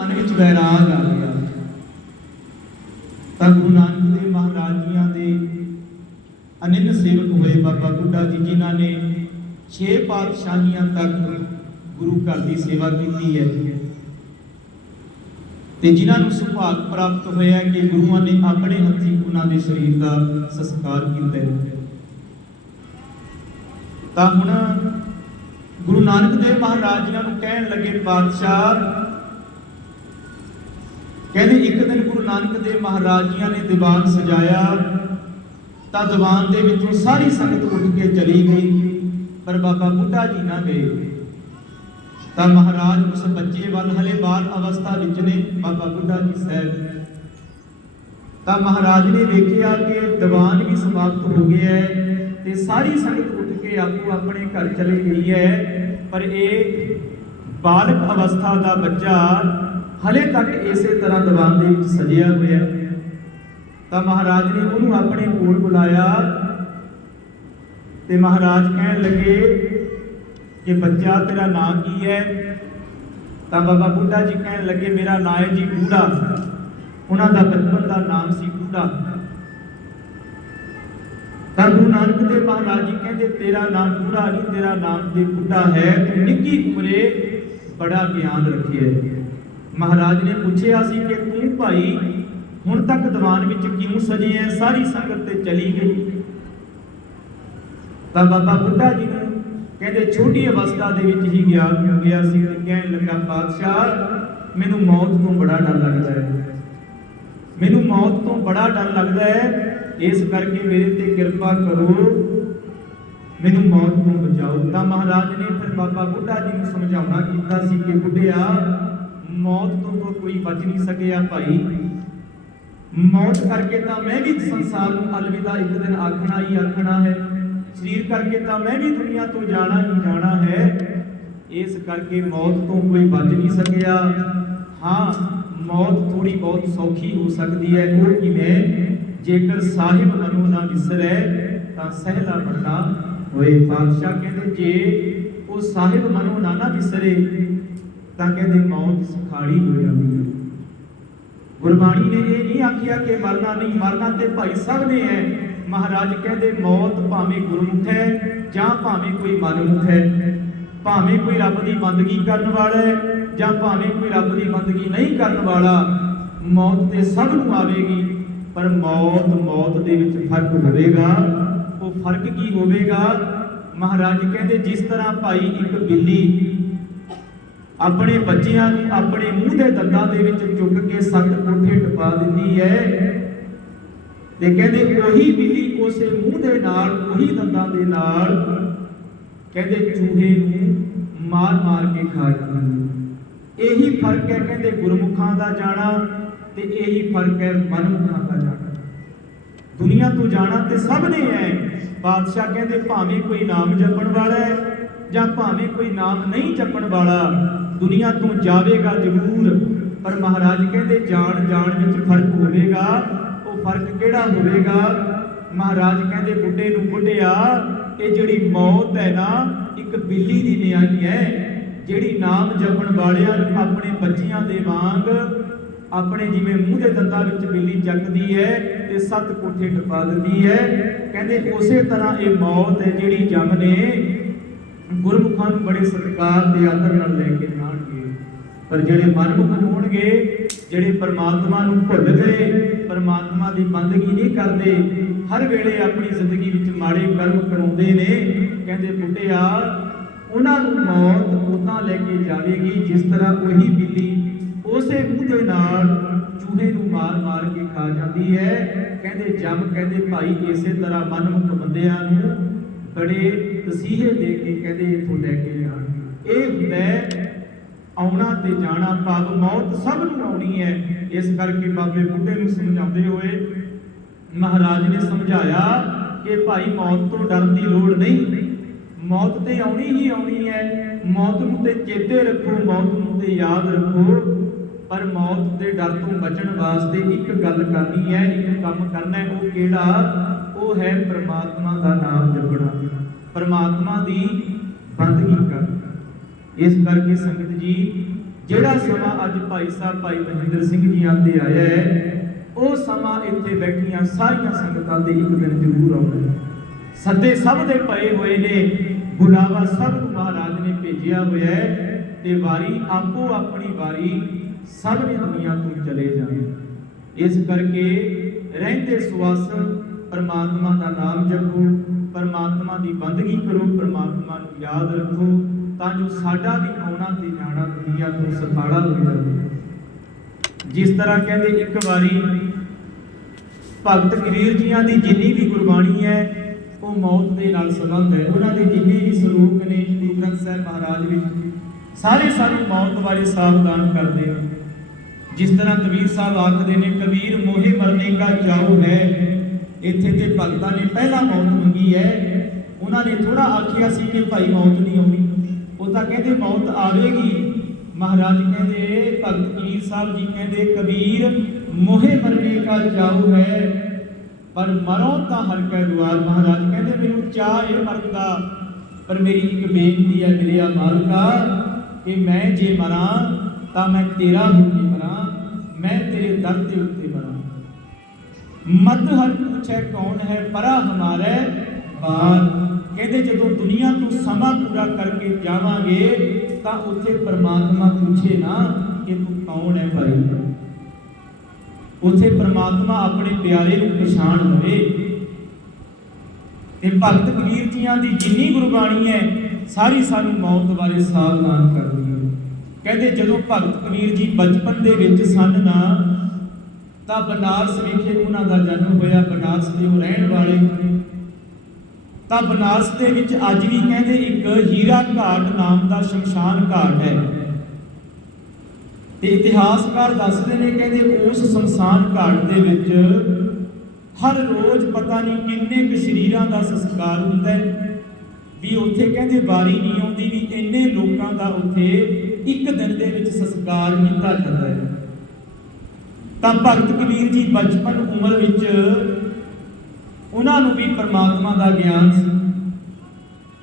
ਮਨ ਵਿੱਚ ਵੈਰਾਗ ਆ ਗਿਆ। ਤਾਂ ਗੁਰੂ ਨਾਨਕ ਦੇਵ ਮਹਾਰਾਜ ਜੀਆਂ ਦੇ ਅਨੰਨ ਸੇਵਕ ਹੋਏ ਬਾਬਾ ਬੁੱਢਾ ਜੀ, ਜਿਨ੍ਹਾਂ ਨੇ 6 ਪਾਤਸ਼ਾਹੀਆਂ ਤੱਕ ਗੁਰੂ ਘਰ ਦੀ ਸੇਵਾ ਕੀਤੀ ਹੈ। ਤੇ ਜਿਨ੍ਹਾਂ ਨੂੰ ਸੁਭਾਗ ਪ੍ਰਾਪਤ ਹੋਇਆ ਕਿ ਗੁਰੂਆਂ ਨੇ ਆਪਣੇ ਹੱਥੀਂ ਉਹਨਾਂ ਦੇ ਸਰੀਰ ਦਾ ਸੰਸਕਾਰ ਕੀਤਾ ਤਾਂ ਹੁਣ ਗੁਰੂ ਨਾਨਕ ਦੇਵ ਮਹਾਰਾਜ ਜੀ ਨੂੰ ਕਹਿਣ ਲੱਗੇ, ਪਾਤਸ਼ਾਹ ਕਹਿੰਦੇ ਇੱਕ ਦਿਨ ਗੁਰੂ ਨਾਨਕ ਦੇਵ ਮਹਾਰਾਜ ਜੀਆਂ ਨੇ ਦੀਵਾਨ ਸਜਾਇਆ, ਤਾਂ ਦੀਵਾਨ ਦੇ ਵਿੱਚੋਂ ਸਾਰੀ ਸੰਗਤ ਉੱਠ ਕੇ ਚਲੀ ਗਈ, ਪਰ ਬਾਬਾ ਬੁੱਢਾ ਜੀ ਨਾ ਗਏ। ਤਾਂ ਮਹਾਰਾਜ ਉਸ ਬੱਚੇ ਵੱਲ ਹਲੇ ਬਾਲ ਅਵਸਥਾ ਵਿੱਚ ਨੇ, ਬਾਬਾ ਬੁੱਢਾ ਜੀ ਸਾਹਿਬ। ਤਾਂ ਮਹਾਰਾਜ ਨੇ ਵੇਖਿਆ ਕਿ ਦੀਵਾਨ ਵੀ ਸਮਾਪਤ ਹੋ ਗਿਆ ਹੈ ਤੇ ਸਾਰੀ ਸੰਗਤ ਉੱਠ ਕੇ ਆਪੋ ਆਪਣੇ ਘਰ ਚਲੀ ਗਈ ਹੈ, ਪਰ ਇਹ ਬਾਲਕ ਅਵਸਥਾ ਦਾ ਬੱਚਾ ਹਲੇ ਤੱਕ ਇਸੇ ਤਰ੍ਹਾਂ ਦੀਵਾਨ ਦੇ ਵਿੱਚ ਸਜਿਆ ਹੋਇਆ ਤਾਂ ਮਹਾਰਾਜ ਨੇ ਉਹਨੂੰ ਆਪਣੇ ਕੋਲ ਬੁਲਾਇਆ ਤੇ ਮਹਾਰਾਜ ਕਹਿਣ ਲੱਗੇ ਕਿ ਬੱਚਾ ਤੇਰਾ ਨਾਂ ਕੀ ਹੈ? ਤਾਂ ਬਾਬਾ ਬੁੱਢਾ ਜੀ ਕਹਿਣ ਲੱਗੇ, ਮੇਰਾ ਨਾਂ ਹੈ ਜੀ ਬੂੜਾ ਉਹਨਾਂ ਦਾ ਬਚਪਨ ਦਾ ਨਾਮ ਸੀ ਬੂੜਾ ਤਾਂ ਗੁਰੂ ਨਾਨਕ ਦੇਵ ਮਹਾਰਾਜ ਜੀ ਕਹਿੰਦੇ, ਤੇਰਾ ਨਾਮ ਬੂੜਾ ਨਹੀਂ, ਤੇਰਾ ਨਾਮ ਤੇ ਬੁੱਢਾ ਹੈ। ਤੂੰ ਨਿੱਕੀ ਉਮਰੇ ਬੜਾ ਗਿਆਨ ਰੱਖਿਆ ਮਹਾਰਾਜ ਨੇ ਪੁੱਛਿਆ ਸੀ ਕਿ ਤੂੰ ਭਾਈ, ਹੁਣ ਤੱਕ ਦੀਵਾਨ ਵਿੱਚ ਕਿਉਂ ਸਜੇ ਸਾਰੀ ਸੰਗਤ ਤੇ ਚਲੀ ਗਈ। ਤਾਂ ਬਾਬਾ ਬੁੱਢਾ ਜੀ ਨੂੰ ਕਹਿੰਦੇ, ਛੋਟੀ ਅਵਸਥਾ ਦੇ ਵਿੱਚ ਹੀ ਗਿਆਨ ਹੋ ਗਿਆ ਸੀ ਤੇ ਕਹਿਣ ਲੱਗਾ, ਪਾਤਸ਼ਾਹ, ਮੈਨੂੰ ਮੌਤ ਤੋਂ ਬੜਾ ਡਰ ਲੱਗਦਾ ਹੈ। ਮੈਨੂੰ ਮੌਤ ਤੋਂ ਬੜਾ ਡਰ ਲੱਗਦਾ ਹੈ। ਇਸ ਕਰਕੇ ਮੇਰੇ ਤੇ ਕਿਰਪਾ ਕਰੋ। ਮੈਨੂੰ ਮੌਤ ਤੋਂ ਬਚਾਓ। ਤਾਂ ਮਹਾਰਾਜ ਨੇ ਫਿਰ ਬਾਬਾ ਬੁੱਢਾ ਜੀ ਨੂੰ ਸਮਝਾਉਣਾ ਕੀਤਾ ਸੀ ਕਿ, ਬੁੱਢਿਆ ਮੌਤ ਤੋਂ ਕੋਈ ਬਚ ਨਹੀਂ ਸਕਿਆ ਭਾਈ। ਮੌਤ ਕਰਕੇ ਤਾਂ ਮੈਂ ਵੀ ਸੰਸਾਰ ਨੂੰ ਅਲਵਿਦਾ ਇੱਕ ਦਿਨ ਆਖਣਾ ਹੀ ਆਖਣਾ ਹੈ। ਸਰੀਰ ਕਰਕੇ ਤਾਂ ਮੈਂ ਵੀ ਦੁਨੀਆ ਤੋਂ ਜਾਣਾ ਹੀ ਜਾਣਾ ਹੈ। ਇਸ ਕਰਕੇ ਮੌਤ ਤੋਂ ਕੋਈ ਬਚ ਨਹੀਂ ਸਕਿਆ। ਹਾਂ, ਮੌਤ ਥੋੜੀ ਬਹੁਤ ਸੌਖੀ ਹੋ ਸਕਦੀ ਹੈ। ਉਹ ਕਿਵੇਂ ਜੇਕਰ ਸਾਹਿਬ ਮਨੋ ਨਾ ਵਿਸਰੈ, ਤਾਂ ਸਹਿਲਾ ਬੰਦਾ ਹੋਏ ਪਾਤਸ਼ਾਹ ਕਹਿੰਦੇ, ਜੇ ਉਹ ਸਾਹਿਬ ਮਨੋ ਨਾ ਨਾ ਵਿਸਰੇ ਤਾਂ ਕਹਿੰਦੇ ਮੌਤ ਸੁਖਾੜੀ ਹੋ ਜਾਂਦੀ ਹੈ। ਗੁਰਬਾਣੀ ਨੇ ਇਹ ਨਹੀਂ ਆਖਿਆ ਕਿ ਮਰਨਾ ਨਹੀਂ, ਮਰਨਾ ਤੇ ਭਾਈ ਸਭ ਨੇ ਹੈ। ਮਹਾਰਾਜ ਕਹਿੰਦੇ ਮੌਤ ਭਾਵੇਂ ਗੁਰਮੁਖ ਹੈ, ਜਾਂ ਭਾਵੇਂ ਕੋਈ ਮਨਮੁਖ ਹੈ। ਭਾਵੇਂ ਕੋਈ ਰੱਬ ਦੀ ਬੰਦਗੀ ਕਰਨ ਵਾਲਾ ਹੈ, ਜਾਂ ਭਾਵੇਂ ਕੋਈ ਰੱਬ ਦੀ ਬੰਦਗੀ ਨਹੀਂ ਕਰਨ ਵਾਲਾ, ਮੌਤ ਤੇ ਸਭ ਨੂੰ ਆਵੇਗੀ, ਪਰ ਮੌਤ ਮੌਤ ਦੇ ਵਿੱਚ ਫ਼ਰਕ ਹੋਵੇਗਾ। ਉਹ ਫ਼ਰਕ ਕੀ ਹੋਵੇਗਾ? ਮਹਾਰਾਜ ਕਹਿੰਦੇ ਜਿਸ ਤਰ੍ਹਾਂ ਭਾਈ ਇੱਕ ਬਿੱਲੀ ਆਪਣੇ ਬੱਚਿਆਂ ਨੂੰ ਆਪਣੇ ਮੂੰਹ ਦੇ ਦੰਦਾਂ ਦੇ ਵਿੱਚ ਚੁੱਕ ਕੇ ਸੱਤ ਕੋਠੇ ਟਪਾ ਦਿੰਦੀ ਹੈ। ਤੇ ਕਹਿੰਦੇ ਉਹੀ ਬਿੱਲੀ ਉਸੇ ਮੂੰਹ ਦੇ ਨਾਲ, ਉਹੀ ਦੰਦਾਂ ਦੇ ਨਾਲ। ਕਹਿੰਦੇ ਚੂਹੇ ਨੂੰ ਮਾਰ ਮਾਰ ਕੇ ਖਾ ਜਾਂਦੀ ਇਹੀ ਫ਼ਰਕ ਹੈ ਕਹਿੰਦੇ ਗੁਰਮੁਖਾਂ ਦਾ ਜਾਣਾ ਤੇ ਇਹੀ ਫ਼ਰਕ ਹੈ ਮਨਮੁਖਾਂ ਦਾ ਜਾਣਾ। ਦੁਨੀਆ ਤੋਂ ਜਾਣਾ ਤੇ ਸਭ ਨੇ ਹੈ। ਬਾਦਸ਼ਾਹ ਕਹਿੰਦੇ ਭਾਵੇਂ ਕੋਈ ਨਾਮ ਜਪਣ ਵਾਲਾ ਹੈ ਜਾਂ ਭਾਵੇਂ ਕੋਈ ਨਾਮ ਨਹੀਂ ਜਪਣ ਵਾਲਾ ਦੁਨੀਆ ਤੋਂ ਜਾਵੇਗਾ ਜ਼ਰੂਰ, ਪਰ ਮਹਾਰਾਜ ਕਹਿੰਦੇ ਜਾਣ ਜਾਣ ਵਿੱਚ ਫ਼ਰਕ ਹੋਵੇਗਾ। ਉਹ ਫ਼ਰਕ ਕਿਹੜਾ ਹੋਵੇਗਾ? ਮਹਾਰਾਜ ਕਹਿੰਦੇ ਬੁੱਢੇ ਨੂੰ ਬੁੱਢਿਆ ਇਹ ਜਿਹੜੀ ਮੌਤ ਹੈ ਨਾ, ਇੱਕ ਬਿੱਲੀ ਦੀ ਨਿਆਈ ਹੈ, ਜਿਹੜੀ ਨਾਮ ਜਪਣ ਵਾਲਿਆਂ ਨੂੰ ਆਪਣੇ ਬੱਚਿਆਂ ਦੇ ਵਾਂਗ ਆਪਣੇ ਜਿਵੇਂ ਮੂੰਹ ਦੇ ਦੰਦਾਂ ਵਿੱਚ ਬਿੱਲੀ ਚੱਕਦੀ ਹੈ ਤੇ ਸੱਤ ਕੋਠੇ ਟਪਾ ਦਿੰਦੀ ਹੈ। ਕਹਿੰਦੇ ਉਸੇ ਤਰ੍ਹਾਂ ਇਹ ਮੌਤ ਹੈ ਜਿਹੜੀ ਜਮ ਨੇ ਗੁਰਮੁਖਾਂ ਨੂੰ ਬੜੇ ਸਤਿਕਾਰ ਤੇ ਆਦਰ ਨਾਲ ਲੈ ਕੇ ਪਰ ਜਿਹੜੇ ਮਨਮੁਖ ਹੋਣਗੇ ਜਿਹੜੇ ਪਰਮਾਤਮਾ ਨੂੰ ਭੁੱਲ ਗਏ ਪਰਮਾਤਮਾ ਦੀ ਬੰਦਗੀ ਨਹੀਂ ਕਰਦੇ, ਹਰ ਵੇਲੇ ਆਪਣੀ ਜ਼ਿੰਦਗੀ ਵਿੱਚ ਮਾੜੇ ਕਰਮ ਕਰਾਉਂਦੇ ਨੇ, ਕਹਿੰਦੇ ਬੁੱਢਿਆ ਉਹਨਾਂ ਨੂੰ ਮੌਤ ਉਦਾਂ ਲੈ ਕੇ ਜਾਵੇਗੀ, ਜਿਸ ਤਰ੍ਹਾਂ ਉਹੀ ਬਿੱਲੀ ਉਸੇ ਮੂੰਹ ਦੇ ਨਾਲ ਚੂਹੇ ਨੂੰ ਮਾਰ-ਮਾਰ ਕੇ ਖਾ ਜਾਂਦੀ ਹੈ। ਕਹਿੰਦੇ ਜਮ, ਕਹਿੰਦੇ ਭਾਈ, ਇਸੇ ਤਰ੍ਹਾਂ ਮਨਮੁਖ ਬੰਦਿਆਂ ਨੂੰ ਬੜੇ ਤਸੀਹੇ ਦੇ ਕੇ ਕਹਿੰਦੇ ਇਥੋਂ ਲੈ ਕੇ ਜਾਣਗੇ ਇਹ ਹੁੰਦਾ ਆਉਣਾ ਤੇ ਜਾਣਾ ਭਾਵ ਮੌਤ ਸਭ ਨੂੰ ਆਉਣੀ ਹੈ। ਇਸ ਕਰਕੇ ਬਾਬੇ ਬੁੱਢੇ ਨੂੰ ਸਮਝਾਉਂਦੇ ਹੋਏ ਮਹਾਰਾਜ ਨੇ ਸਮਝਾਇਆ ਕਿ ਭਾਈ ਮੌਤ ਤੋਂ ਡਰਨ ਦੀ ਲੋੜ ਨਹੀਂ। ਮੌਤ ਤੇ ਆਉਣੀ ਹੀ ਆਉਣੀ ਹੈ। ਮੌਤ ਨੂੰ ਤੇ ਚੇਤੇ ਰੱਖੋ, ਮੌਤ ਨੂੰ ਤੇ ਯਾਦ ਰੱਖੋ। ਪਰ ਮੌਤ ਦੇ ਡਰ ਤੋਂ ਬਚਣ ਵਾਸਤੇ ਇੱਕ ਗੱਲ ਕਰਨੀ ਹੈ, ਇੱਕ ਕੰਮ ਕਰਨਾ ਹੈ, ਉਹ ਕਿਹੜਾ? ਉਹ ਹੈ ਪ੍ਰਮਾਤਮਾ ਦਾ ਨਾਮ ਜਪਣਾ। ਪ੍ਰਮਾਤਮਾ ਦੀ ਬੰਦਗੀ ਕਰਨਾ। ਇਸ ਕਰਕੇ ਸੰਗਤ ਜੀ, ਜਿਹੜਾ ਸਮਾਂ ਅੱਜ ਭਾਈ ਸਾਹਿਬ ਭਾਈ ਮਹਿੰਦਰ ਸਿੰਘ ਜੀ ਆਂਦੇ ਆਇਆ ਹੈ, ਉਹ ਸਮਾਂ ਇੱਥੇ ਬੈਠੀਆਂ ਸਾਰੀਆਂ ਸੰਗਤਾਂ ਦੇ ਇੱਕ ਦਿਨ ਜ਼ਰੂਰ ਆਉਣਾ ਸੱਦੇ ਸਭ ਦੇ ਪਏ ਹੋਏ ਨੇ, ਬੁਲਾਵਾ ਸਭ ਨੂੰ ਮਹਾਰਾਜ ਨੇ ਭੇਜਿਆ ਹੋਇਆ ਹੈ ਤੇ ਵਾਰੀ ਆਪੋ ਆਪਣੀ ਵਾਰੀ ਸਭ ਨੇ ਦੁਨੀਆ ਤੋਂ ਚਲੇ ਜਾਣਾ। ਇਸ ਕਰਕੇ ਰਹਿੰਦੇ ਸਵਾਸ ਪਰਮਾਤਮਾ ਦਾ ਨਾਮ ਜਪੋ, ਪਰਮਾਤਮਾ ਦੀ ਬੰਦਗੀ ਕਰੋ, ਪਰਮਾਤਮਾ ਨੂੰ ਯਾਦ ਰੱਖੋ ਤਾਂ ਜੋ ਸਾਡਾ ਵੀ ਆਉਣਾ ਤੇ ਜਾਣਾ ਦੁਨੀਆ ਤੋਂ ਸਫਾਲਾ ਹੋ ਜਾਵੇ। ਜਿਸ ਤਰ੍ਹਾਂ ਕਹਿੰਦੇ ਇੱਕ ਵਾਰੀ ਭਗਤ ਕਬੀਰ ਜੀਆਂ ਦੀ ਜਿੰਨੀ ਵੀ ਗੁਰਬਾਣੀ ਹੈ, ਉਹ ਮੌਤ ਦੇ ਨਾਲ ਸੰਬੰਧ ਹੈ। ਉਹਨਾਂ ਦੇ ਜਿੰਨੇ ਵੀ ਸਰੂਪ ਨੇ ਗੁਰੂ ਗ੍ਰੰਥ ਸਾਹਿਬ ਮਹਾਰਾਜ ਵਿੱਚ, ਸਾਰੇ ਸਾਨੂੰ ਮੌਤ ਬਾਰੇ ਸਾਵਧਾਨ ਕਰਦੇ ਨੇ ਜਿਸ ਤਰ੍ਹਾਂ ਕਬੀਰ ਸਾਹਿਬ ਆਖਦੇ ਨੇ, ਕਬੀਰ, ਮੋਹੇ ਮਰਨੇ ਕਾ ਚਾਉ ਹੈ ਇੱਥੇ ਤੇ ਭਗਤਾਂ ਨੇ ਪਹਿਲਾਂ ਮੌਤ ਮੰਗੀ ਹੈ। ਉਹਨਾਂ ਨੇ ਥੋੜਾ ਆਖਿਆ ਸੀ ਕਿ ਭਾਈ ਮੌਤ ਨਹੀਂ ਆਉਣੀ ਉਹ ਤਾਂ ਕਹਿੰਦੇ ਮੌਤ ਆਵੇਗੀ। ਮਹਾਰਾਜ ਕਹਿੰਦੇ, ਭਗਤ ਕਬੀਰ ਸਾਹਿਬ ਜੀ ਕਹਿੰਦੇ, ਕਬੀਰ, ਮੋਹੇ ਮਰਨੇ ਕਾ ਚਾਉ ਹੈ, ਪਰ ਮਰੋ ਤਾਂ ਹਰ ਕੈ ਦੁਆਰ। ਮਹਾਰਾਜ ਕਹਿੰਦੇ, ਮੈਨੂੰ ਚਾਹ ਇਹ ਮਰਨ ਦਾ, ਪਰ ਮੇਰੀ ਇੱਕ ਬੇਨਤੀ ਹੈ, ਮਿਲਿਆ ਮਾਲਕਾ, ਕਿ ਮੈਂ ਜੇ ਮਰਾਂ, ਤਾਂ ਮੈਂ ਤੇਰਾ ਹੋ ਮਰਾਂ, ਮੈਂ ਤੇਰੇ ਦਰ ਦੇ ਉੱਤੇ ਮਰਾਂ। ਮਤ ਹਰ ਪੁੱਛੇ ਕੌਣ ਹੈ, ਪਰਾ ਹਮਾਰੇ ਬਾਰ ਕਹਿੰਦੇ ਜਦੋਂ ਦੁਨੀਆ ਤੋਂ ਸਮਾਂ ਪੂਰਾ ਕਰਕੇ ਜਾਵਾਂਗੇ, ਤਾਂ ਉੱਥੇ ਪ੍ਰਮਾਤਮਾ ਪੁੱਛੇ ਨਾ ਕਿ ਤੂੰ ਕੌਣ ਹੈ ਭਾਈ? ਉੱਥੇ ਪ੍ਰਮਾਤਮਾ ਆਪਣੇ ਪਿਆਰੇ ਨੂੰ ਪਛਾਣ ਲਵੇ। ਤੇ ਭਗਤ ਕਬੀਰ ਜੀਆਂ ਦੀ ਜਿੰਨੀ ਗੁਰਬਾਣੀ ਹੈ, ਸਾਰੀ ਸਾਨੂੰ ਮੌਤ ਬਾਰੇ ਸਾਵਧਾਨ ਕਰਦੀ ਹੈ। ਕਹਿੰਦੇ ਜਦੋਂ ਭਗਤ ਕਬੀਰ ਜੀ ਬਚਪਨ ਦੇ ਵਿੱਚ ਸਨ ਨਾ, ਤਾਂ ਬਨਾਰਸ ਵਿਖੇ ਉਹਨਾਂ ਦਾ ਜਨਮ ਹੋਇਆ। ਬਨਾਰਸ ਦੇ ਉਹ ਰਹਿਣ ਵਾਲੇ ਤਾਂ ਬਨਾਰਸ ਦੇ ਵਿੱਚ ਅੱਜ ਵੀ ਕਹਿੰਦੇ ਇੱਕ ਹੀਰਾ ਘਾਟ ਨਾਮ ਦਾ ਸ਼ਮਸ਼ਾਨ ਘਾਟ ਹੈ। ਤੇ ਇਤਿਹਾਸਕਾਰ ਦੱਸਦੇ ਨੇ ਕਹਿੰਦੇ ਉਸ ਸ਼ਮਸ਼ਾਨ ਘਾਟ ਦੇ ਵਿੱਚ ਹਰ ਰੋਜ਼ ਪਤਾ ਨਹੀਂ ਕਿੰਨੇ ਕੁ ਸ਼ਰੀਰਾਂ ਦਾ ਸੰਸਕਾਰ ਹੁੰਦਾ ਹੈ। ਵੀ ਉੱਥੇ ਕਹਿੰਦੇ ਵਾਰੀ ਨਹੀਂ ਆਉਂਦੀ, ਵੀ ਇੰਨੇ ਲੋਕਾਂ ਦਾ ਉੱਥੇ ਇੱਕ ਦਿਨ ਦੇ ਵਿੱਚ ਸੰਸਕਾਰ ਕੀਤਾ ਜਾਂਦਾ ਹੈ। ਤਾਂ ਭਗਤ ਕਬੀਰ ਜੀ ਬਚਪਨ ਉਮਰ ਵਿੱਚ ਉਹਨਾਂ ਨੂੰ ਵੀ ਪਰਮਾਤਮਾ ਦਾ ਗਿਆਨ ਸੀ।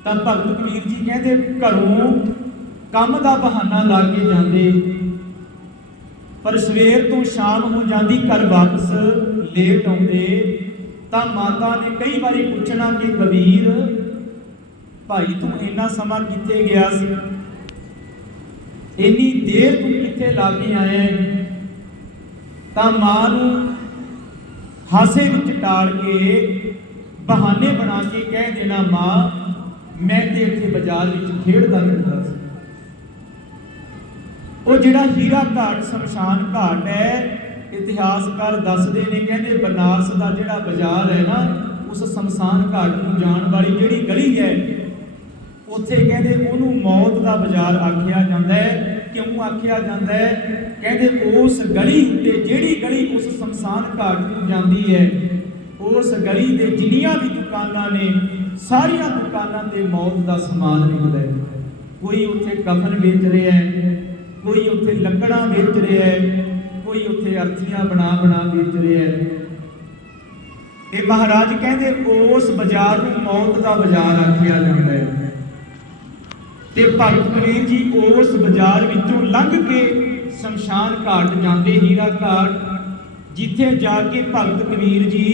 ਤਾਂ ਭਗਤ ਕਬੀਰ ਜੀ ਕਹਿੰਦੇ, ਘਰੋਂ ਕੰਮ ਦਾ ਬਹਾਨਾ ਲਾ ਕੇ ਜਾਂਦੇ। ਪਰ ਸਵੇਰ ਤੋਂ ਸ਼ਾਮ ਹੋ ਜਾਂਦੀ, ਘਰ ਵਾਪਸ ਲੇਟ ਆਉਂਦੇ। ਤਾਂ ਮਾਤਾ ਨੇ ਕਈ ਵਾਰੀ ਪੁੱਛਣਾ ਕਿ, ਕਬੀਰ, ਭਾਈ ਤੂੰ ਇੰਨਾ ਸਮਾਂ ਕਿੱਥੇ ਗਿਆ ਸੀ? ਇੰਨੀ ਦੇਰ ਤੂੰ ਕਿੱਥੇ ਲਾ ਕੇ ਆਇਆ ਤਾਂ ਮਾਂ ਨੂੰ ਹਾਸੇ ਵਿੱਚ ਟਾਲ ਕੇ ਬਹਾਨੇ ਬਣਾ ਕੇ ਕਹਿ ਦੇਣਾ, ਮਾਂ, ਮੈਂ ਤੇ ਇੱਥੇ ਬਾਜ਼ਾਰ ਵਿੱਚ ਖੇਡਦਾ ਫਿਰਦਾ ਸੀ। ਉਹ ਜਿਹੜਾ ਹੀਰਾ ਘਾਟ, ਸ਼ਮਸ਼ਾਨ ਘਾਟ ਹੈ, ਇਤਿਹਾਸਕਾਰ ਦੱਸਦੇ ਨੇ, ਕਹਿੰਦੇ ਬਨਾਰਸ ਦਾ ਜਿਹੜਾ ਬਾਜ਼ਾਰ ਹੈ ਨਾ, ਉਸ ਸ਼ਮਸ਼ਾਨ ਘਾਟ ਨੂੰ ਜਾਣ ਵਾਲੀ ਜਿਹੜੀ ਗਲੀ ਹੈ, ਉੱਥੇ ਕਹਿੰਦੇ ਉਹਨੂੰ ਮੌਤ ਦਾ ਬਾਜ਼ਾਰ ਆਖਿਆ ਜਾਂਦਾ ਹੈ। ਕਿਉਂ ਆਖਿਆ ਜਾਂਦਾ ਹੈ? ਕਹਿੰਦੇ ਉਸ ਗਲੀ ਉੱਤੇ ਜਿਹੜੀ ਗਲੀ ਉਸ ਸ਼ਮਸ਼ਾਨ ਘਾਟ ਨੂੰ ਜਾਂਦੀ ਹੈ, ਉਸ ਗਲੀ ਦੇ ਜਿੰਨੀਆਂ ਵੀ ਦੁਕਾਨਾਂ ਨੇ, ਸਾਰੀਆਂ ਦੁਕਾਨਾਂ ਤੇ ਮੌਤ ਦਾ ਸਮਾਨ ਵਿਕਦਾ ਹੈ। ਕੋਈ ਉੱਥੇ ਕਫਨ ਵੇਚ ਰਿਹਾ ਹੈ, ਕੋਈ ਉੱਥੇ ਲੱਕੜਾਂ ਵੇਚ ਰਿਹਾ ਹੈ, ਕੋਈ ਉੱਥੇ ਅਰਥੀਆਂ ਬਣਾ ਬਣਾ ਵੇਚ ਰਿਹਾ ਹੈ। ਤੇ ਮਹਾਰਾਜ ਕਹਿੰਦੇ ਉਸ ਬਾਜ਼ਾਰ ਨੂੰ ਮੌਤ ਦਾ ਬਾਜ਼ਾਰ ਆਖਿਆ ਜਾਂਦਾ ਹੈ। ਤੇ ਭਗਤ ਕਬੀਰ ਜੀ ਉਸ ਬਾਜ਼ਾਰ ਵਿੱਚੋਂ ਲੰਘ ਕੇ ਸ਼ਮਸ਼ਾਨ ਘਾਟ ਜਾਂਦੇ ਹੀਰਾ ਘਾਟ, ਜਿੱਥੇ ਜਾ ਕੇ ਭਗਤ ਕਬੀਰ ਜੀ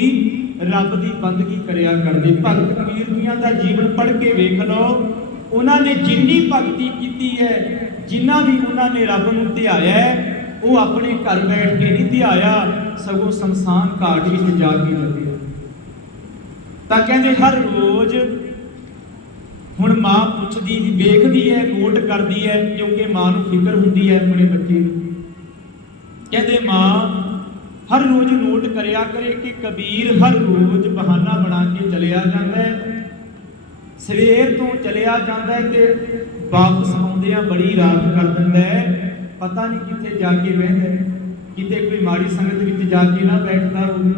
ਰੱਬ ਦੀ ਬੰਦਗੀ ਕਰਿਆ ਕਰਦੇ। ਭਗਤ ਕਬੀਰ ਜੀਆਂ ਦਾ ਜੀਵਨ ਪੜ੍ਹ ਕੇ ਵੇਖ ਲਓ, ਉਹਨਾਂ ਨੇ ਜਿੰਨੀ ਭਗਤੀ ਕੀਤੀ ਹੈ, ਜਿੰਨਾ ਵੀ ਉਹਨਾਂ ਨੇ ਰੱਬ ਨੂੰ ਧਿਆਇਆ ਉਹ ਆਪਣੇ ਘਰ ਬੈਠ ਕੇ ਨਹੀਂ ਧਿਆਇਆ, ਸਗੋਂ ਸ਼ਮਸ਼ਾਨ ਘਾਟ ਵਿੱਚ ਜਾ ਕੇ ਲੱਗੇ ਤਾਂ ਕਹਿੰਦੇ ਹਰ ਰੋਜ਼ ਹੁਣ ਮਾਂ ਪੁੱਛਦੀ ਵੇਖਦੀ ਹੈ ਨੋਟ ਕਰਦੀ ਹੈ ਕਿਉਂਕਿ ਮਾਂ ਨੂੰ ਫਿਕਰ ਹੁੰਦੀ ਹੈ ਆਪਣੇ ਬੱਚੇ ਦੀ। ਕਹਿੰਦੇ ਮਾਂ, ਹਰ ਰੋਜ਼ ਨੋਟ ਕਰਿਆ ਕਰੇ ਕਿ ਕਬੀਰ ਹਰ ਰੋਜ਼ ਬਹਾਨਾ ਬਣਾ ਕੇ ਚਲਿਆ ਜਾਂਦਾ ਹੈ ਸਵੇਰ ਤੋਂ ਚਲਿਆ ਜਾਂਦਾ ਹੈ ਤੇ ਵਾਪਸ ਆਉਂਦਿਆਂ ਬੜੀ ਰਾਤ ਕਰ ਦਿੰਦਾ ਹੈ ਪਤਾ ਨਹੀਂ ਕਿੱਥੇ ਜਾ ਕੇ ਬਹਿੰਦਾ ਕਿਤੇ ਕੋਈ ਮਾੜੀ ਸੰਗਤ ਵਿੱਚ ਜਾ ਕੇ ਨਾ ਬੈਠਦਾ ਹੋਵੇ।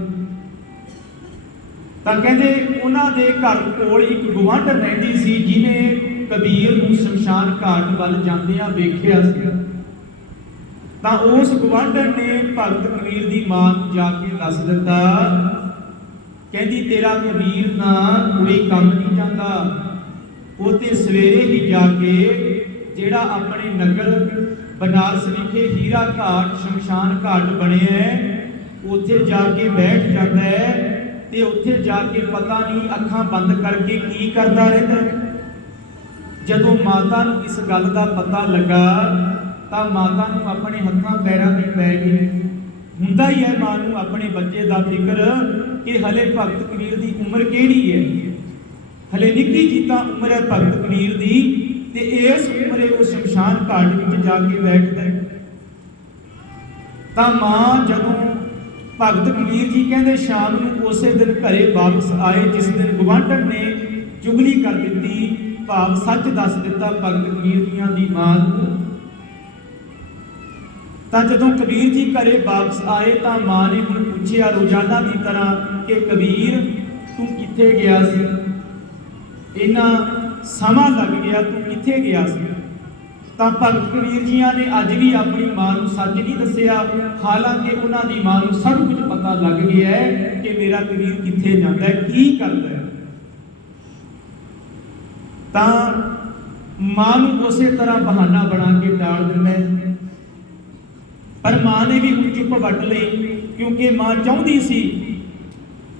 ਤਾਂ ਕਹਿੰਦੇ ਉਹਨਾਂ ਦੇ ਘਰ ਕੋਲ ਇੱਕ ਗਵਾਂਢਣ ਰਹਿੰਦੀ ਸੀ ਜਿਨੇ ਕਬੀਰ ਨੂੰ ਸ਼ਮਸ਼ਾਨ ਘਾਟ ਵੱਲ ਜਾਂਦਿਆਂ ਵੇਖਿਆ ਸੀ। ਤਾਂ ਉਸ ਗਵਾਂਢਣ ਨੇ ਭਗਤ ਕਬੀਰ ਦੀ ਮਾਂ ਨੂੰ ਜਾ ਕੇ ਦੱਸ ਦਿੱਤਾ, ਕਹਿੰਦੀ, ਤੇਰਾ ਕਬੀਰ ਨਾ ਕੋਈ ਕੰਮ ਨਹੀਂ ਜਾਂਦਾ। ਉਹ ਤੇ ਸਵੇਰੇ ਹੀ ਜਾ ਕੇ ਜਿਹੜਾ ਆਪਣੇ ਨਗਰ ਬਨਾਰਸ ਵਿਖੇ ਹੀਰਾ ਘਾਟ, ਸ਼ਮਸ਼ਾਨ ਘਾਟ ਬਣਿਆ ਹੈ, ਉੱਥੇ ਜਾ ਕੇ ਬੈਠ ਜਾਂਦਾ ਹੈ। ਤੇ ਉੱਥੇ ਜਾ ਕੇ ਪਤਾ ਨਹੀਂ ਅੱਖਾਂ ਬੰਦ ਕਰਕੇ ਕੀ ਕਰਦਾ ਰਹਿੰਦਾ ਜਦੋਂ ਮਾਤਾ ਨੂੰ ਇਸ ਗੱਲ ਦਾ ਪਤਾ ਲੱਗਾ, ਤਾਂ ਮਾਤਾ ਨੂੰ ਆਪਣੇ ਹੱਥਾਂ ਪੈਰਾਂ ਦੀ ਪੈ ਗਈ। ਹੁੰਦਾ ਹੀ ਹੈ ਮਾਂ ਨੂੰ ਆਪਣੇ ਬੱਚੇ ਦਾ ਫਿਕਰ ਕਿ ਹਲੇ ਭਗਤ ਕਬੀਰ ਦੀ ਉਮਰ ਕਿਹੜੀ ਹੈ? ਹਲੇ ਨਿੱਕੀ ਜੀ ਤਾਂ ਉਮਰ ਹੈ ਭਗਤ ਕਬੀਰ ਦੀ ਤੇ ਇਸ ਉਮਰੇ ਉਹ ਸ਼ਮਸ਼ਾਨ ਘਾਟ ਵਿੱਚ ਜਾ ਕੇ ਬੈਠਦਾ ਤਾਂ ਮਾਂ ਜਦੋਂ ਭਗਤ ਕਬੀਰ ਜੀ ਕਹਿੰਦੇ, ਸ਼ਾਮ ਨੂੰ ਉਸੇ ਦਿਨ ਘਰੇ ਵਾਪਸ ਆਏ, ਜਿਸ ਦਿਨ ਗਵਾਂਢਣ ਨੇ ਚੁਗਲੀ ਕਰ ਦਿੱਤੀ, ਭਾਵ ਸੱਚ ਦੱਸ ਦਿੱਤਾ ਭਗਤ ਕਬੀਰ ਜੀਆਂ ਦੀ ਮਾਂ ਨੂੰ। ਤਾਂ ਜਦੋਂ ਕਬੀਰ ਜੀ ਘਰੇ ਵਾਪਸ ਆਏ, ਤਾਂ ਮਾਂ ਨੇ ਹੁਣ ਪੁੱਛਿਆ ਰੋਜ਼ਾਨਾ ਦੀ ਤਰ੍ਹਾਂ ਕਿ ਕਬੀਰ, ਤੂੰ ਕਿੱਥੇ ਗਿਆ ਸੀ? ਇੰਨਾ ਸਮਾਂ ਲੱਗ ਗਿਆ, ਤੂੰ ਕਿੱਥੇ ਗਿਆ ਸੀ? ਤਾਂ ਭਗਤ ਕਬੀਰ ਜੀਆਂ ਨੇ ਅੱਜ ਵੀ ਆਪਣੀ ਮਾਂ ਨੂੰ ਸੱਚ ਨਹੀਂ ਦੱਸਿਆ। ਹਾਲਾਂਕਿ ਉਹਨਾਂ ਦੀ ਮਾਂ ਨੂੰ ਸਭ ਕੁਝ ਪਤਾ ਲੱਗ ਗਿਆ ਹੈ ਕਿ ਮੇਰਾ ਕਬੀਰ ਕਿੱਥੇ ਜਾਂਦਾ ਹੈ, ਕੀ ਕਰਦਾ ਹੈ। ਤਾਂ ਮਾਂ ਨੂੰ ਉਸੇ ਤਰ੍ਹਾਂ ਬਹਾਨਾ ਬਣਾ ਕੇ ਟਾਲ ਦਿੰਦਾ ਪਰ ਮਾਂ ਨੇ ਵੀ ਹੁਣ ਚੁੱਪ ਵੱਟ ਲਈ, ਕਿਉਂਕਿ ਮਾਂ ਚਾਹੁੰਦੀ ਸੀ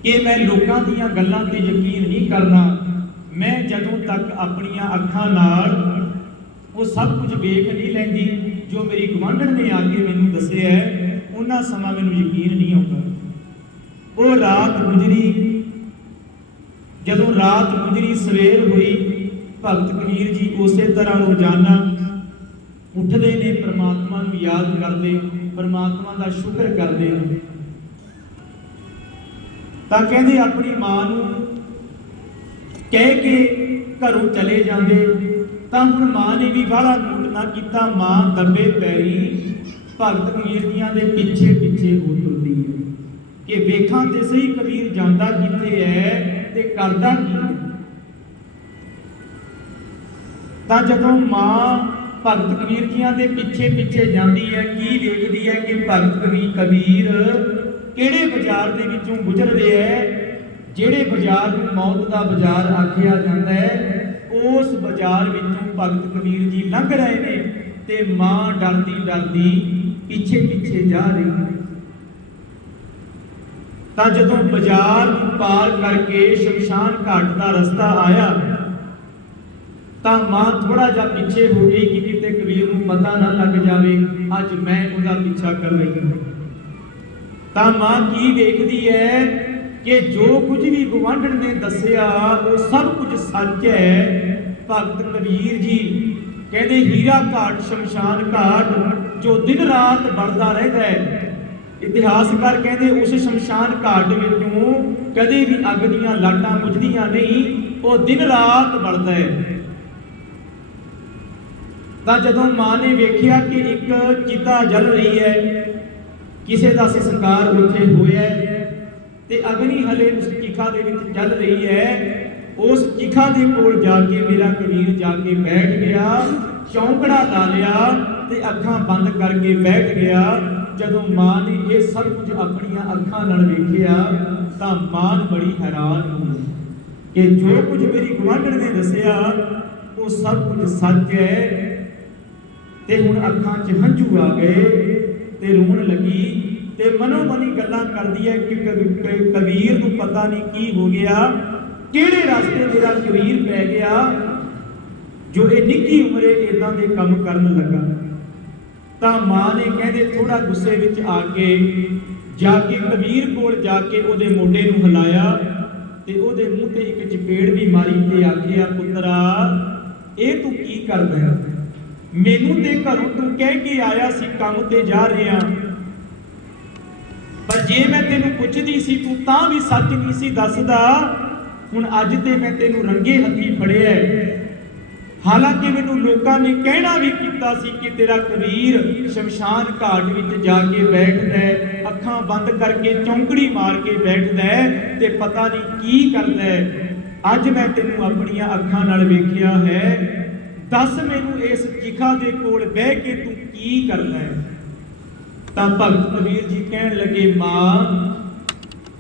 ਕਿ ਮੈਂ ਲੋਕਾਂ ਦੀਆਂ ਗੱਲਾਂ ਤੇ ਯਕੀਨ ਨਹੀਂ ਕਰਨਾ। ਮੈਂ ਜਦੋਂ ਤੱਕ ਆਪਣੀਆਂ ਅੱਖਾਂ ਨਾਲ ਉਹ ਸਭ ਕੁਝ ਵੇਖ ਨਹੀਂ ਲੈਂਦੀ। ਜੋ ਮੇਰੀ ਗਵਾਂਢਣ ਨੇ ਆ ਕੇ ਮੈਨੂੰ ਦੱਸਿਆ ਹੈ, ਉਹਨਾਂ ਸਮਾਂ ਮੈਨੂੰ ਯਕੀਨ ਨਹੀਂ ਆਉਂਦਾ। ਉਹ ਰਾਤ ਗੁਜ਼ਰੀ। ਜਦੋਂ ਰਾਤ ਗੁਜ਼ਰੀ, ਸਵੇਰ ਹੋਈ, ਭਗਤ ਕਬੀਰ ਜੀ ਉਸੇ ਤਰ੍ਹਾਂ ਰੋਜ਼ਾਨਾ ਉੱਠਦੇ ਨੇ, ਪ੍ਰਮਾਤਮਾ ਨੂੰ ਯਾਦ ਕਰਦੇ, ਪ੍ਰਮਾਤਮਾ ਦਾ ਸ਼ੁਕਰ ਕਰਦੇ ਨੇ। ਤਾਂ ਕਹਿੰਦੇ, ਆਪਣੀ ਮਾਂ ਨੂੰ ਕਹਿ ਕੇ ਘਰੋਂ ਚਲੇ ਜਾਂਦੇ। ਤਾਂ ਹੁਣ ਮਾਂ ਨੇ ਵੀ ਵਾਲਾ ਨੋਟ ਨਾ ਕੀਤਾ। ਮਾਂ ਦੱਬੇ ਪੈਰੀ, ਭਗਤ ਕਬੀਰ ਦੀਆਂ ਦੇ ਪਿੱਛੇ ਪਿੱਛੇ ਹੋ ਤੁਰਦੀ ਹੈ। ਕਿ ਵੇਖਾਂ ਤੇ ਸਹੀ ਕਬੀਰ ਜਾਂਦਾ ਕਿੱਥੇ ਹੈ ਤੇ ਕਰਦਾ ਕੀ ਹੈ। ਤਾਂ ਜਦੋਂ ਮਾਂ ਭਗਤ ਕਬੀਰ ਜੀਆਂ ਦੇ ਪਿੱਛੇ ਪਿੱਛੇ ਜਾਂਦੀ ਹੈ, ਕੀ ਵੇਖਦੀ ਹੈ ਕਿ ਭਗਤ ਕਬੀਰ ਕਬੀਰ ਕਿਹੜੇ ਬਾਜ਼ਾਰ ਦੇ ਵਿੱਚੋਂ ਗੁਜ਼ਰ ਰਿਹਾ ਹੈ? ਜਿਹੜੇ ਬਾਜ਼ਾਰ ਨੂੰ ਮੌਤ ਦਾ ਬਾਜ਼ਾਰ ਆਖਿਆ ਜਾਂਦਾ ਹੈ, ਉਸ ਬਾਜ਼ਾਰ ਵਿੱਚੋਂ ਭਗਤ ਕਬੀਰ ਜੀ ਲੰਘ ਰਹੇ ਨੇ ਤੇ ਮਾਂ ਡਰਦੀ ਡਰਦੀ ਪਿੱਛੇ ਪਿੱਛੇ ਜਾ ਰਹੀ ਤਾਂ ਜਦੋਂ ਬਾਜ਼ਾਰ ਪਾਰ ਕਰਕੇ ਸ਼ਮਸ਼ਾਨ ਘਾਟ ਦਾ ਰਸਤਾ ਆਇਆ, ਤਾਂ ਮਾਂ ਥੋੜਾ ਜਿਹਾ ਪਿੱਛੇ ਹੋ ਗਈ ਕਿ ਕਿਤੇ ਕਬੀਰ ਨੂੰ ਪਤਾ ਨਾ ਲੱਗ ਜਾਵੇ, ਅੱਜ ਮੈਂ ਉਹਦਾ ਪਿੱਛਾ ਕਰ ਰਹੀ ਹਾਂ। ਤਾਂ ਮਾਂ ਕੀ ਵੇਖਦੀ ਹੈ ਕਿ ਜੋ ਕੁਝ ਵੀ ਗਵਾਂਢਣ ਨੇ ਦੱਸਿਆ, ਉਹ ਸਭ ਕੁਝ ਸੱਚ ਹੈ। ਭਗਤ ਕਬੀਰ ਜੀ ਕਹਿੰਦੇ, ਹੀਰਾ ਘਾਟ, ਸ਼ਮਸ਼ਾਨ ਘਾਟ, ਜੋ ਦਿਨ ਰਾਤ ਬਣਦਾ ਰਹਿੰਦਾ ਹੈ। ਇਤਿਹਾਸਕਾਰ ਕਹਿੰਦੇ, ਉਸ ਸ਼ਮਸ਼ਾਨ ਘਾਟ ਵਿੱਚੋਂ ਕਦੇ ਵੀ ਅੱਗ ਦੀਆਂ ਲਾਟਾਂ ਬੁਝਦੀਆਂ ਨਹੀਂ, ਉਹ ਦਿਨ ਰਾਤ ਬਲਦਾ ਹੈ। ਤਾਂ ਜਦੋਂ ਮਾਂ ਨੇ ਵੇਖਿਆ ਕਿ ਇੱਕ ਚਿਤਾ ਜਲ ਰਹੀ ਹੈ, ਕਿਸੇ ਦਾ ਸੰਸਕਾਰ ਉੱਥੇ ਹੋਇਆ ਤੇ ਅਗਨੀ ਹਲੇ ਉਸ ਚਿਖਾ ਦੇ ਵਿੱਚ ਚੱਲ ਰਹੀ ਹੈ ਉਸ ਚਿਖਾ ਦੇ ਕੋਲ ਜਾ ਕੇ ਮੇਰਾ ਕਬੀਰ ਜਾ ਕੇ ਬੈਠ ਗਿਆ, ਚੌਂਕੜਾ ਲਾ ਲਿਆ ਤੇ ਅੱਖਾਂ ਬੰਦ ਕਰਕੇ ਬੈਠ ਗਿਆ। ਜਦੋਂ ਮਾਂ ਨੇ ਇਹ ਸਭ ਕੁਝ ਆਪਣੀਆਂ ਅੱਖਾਂ ਨਾਲ ਵੇਖਿਆ, ਤਾਂ ਮਾਂ ਬੜੀ ਹੈਰਾਨ ਹੋਈ ਕਿ ਜੋ ਕੁਝ ਮੇਰੀ ਗੁਆਂਢਣ ਨੇ ਦੱਸਿਆ, ਉਹ ਸਭ ਕੁਝ ਸੱਚ ਹੈ। ਤੇ ਹੁਣ ਅੱਖਾਂ 'ਚ ਹੰਝੂ ਆ ਗਏ ਤੇ ਰੋਣ ਲੱਗੀ ਤੇ ਮਨੋ ਮਨੀ ਗੱਲਾਂ ਕਰਦੀ ਹੈ ਕਿ ਕਬੀ- ਕਬੀਰ ਨੂੰ ਪਤਾ ਨਹੀਂ ਕੀ ਹੋ ਗਿਆ। ਕਿਹੜੇ ਰਸਤੇ ਮੇਰਾ ਕਬੀਰ ਪੈ ਗਿਆ ਜੋ ਇਹ ਨਿੱਕੀ ਉਮਰੇ ਇਦਾਂ ਦੇ ਕੰਮ ਕਰਨ ਲੱਗਾ? ਤਾਂ ਮਾਂ ਨੇ ਕਹਿੰਦੇ ਥੋੜਾ ਗੁੱਸੇ ਵਿੱਚ ਆ ਕੇ ਜਾ ਕੇ ਕਬੀਰ ਕੋਲ ਜਾ ਕੇ ਉਹਦੇ ਮੋਢੇ ਨੂੰ ਹਿਲਾਇਆ ਤੇ ਉਹਦੇ ਮੂੰਹ ਤੇ ਇੱਕ ਚਪੇੜ ਵੀ ਮਾਰੀ ਤੇ ਆਖਿਆ, ਪੁੱਤਰਾ, ਇਹ ਤੂੰ ਕੀ ਕਰਦਾ ਹੈ? ਮੈਨੂੰ ਤੇ ਘਰੋਂ ਤੂੰ ਕਹਿ ਕੇ ਆਇਆ ਸੀ ਕੰਮ ਤੇ ਜਾ ਰਿਹਾ। ਪਰ ਜੇ ਮੈਂ ਤੈਨੂੰ ਪੁੱਛਦੀ ਸੀ ਤੂੰ ਤਾਂ ਵੀ ਸੱਚ ਨਹੀਂ ਸੀ ਦੱਸਦਾ ਹੁਣ ਅੱਜ ਤੇ ਮੈਂ ਤੈਨੂੰ ਰੰਗੇ ਹੱਥੀ ਫੜਿਆ ਹਾਲਾਂਕਿ ਮੈਨੂੰ ਲੋਕਾਂ ਨੇ ਕਹਿਣਾ ਵੀ ਕੀਤਾ ਸੀ ਕਿ ਤੇਰਾ ਕਬੀਰ ਸ਼ਮਸ਼ਾਨ ਘਾਟ ਵਿੱਚ ਜਾ ਕੇ ਬੈਠਦਾ ਹੈ, ਅੱਖਾਂ ਬੰਦ ਕਰਕੇ ਚੌਂਕੜੀ ਮਾਰ ਕੇ ਬੈਠਦਾ ਹੈ ਤੇ ਪਤਾ ਨਹੀਂ ਕੀ ਕਰਦਾ ਹੈ। ਅੱਜ ਮੈਂ ਤੈਨੂੰ ਆਪਣੀਆਂ ਅੱਖਾਂ ਨਾਲ ਵੇਖਿਆ ਹੈ। ਦੱਸ ਮੈਨੂੰ ਇਸ ਚਿਖਾ ਦੇ ਕੋਲ ਬਹਿ ਕੇ ਤੂੰ ਕੀ ਕਰਦਾ ਹੈ? ਤਾਂ ਭਗਤ ਕਬੀਰ ਜੀ ਕਹਿਣ ਲੱਗੇ, ਮਾਂ,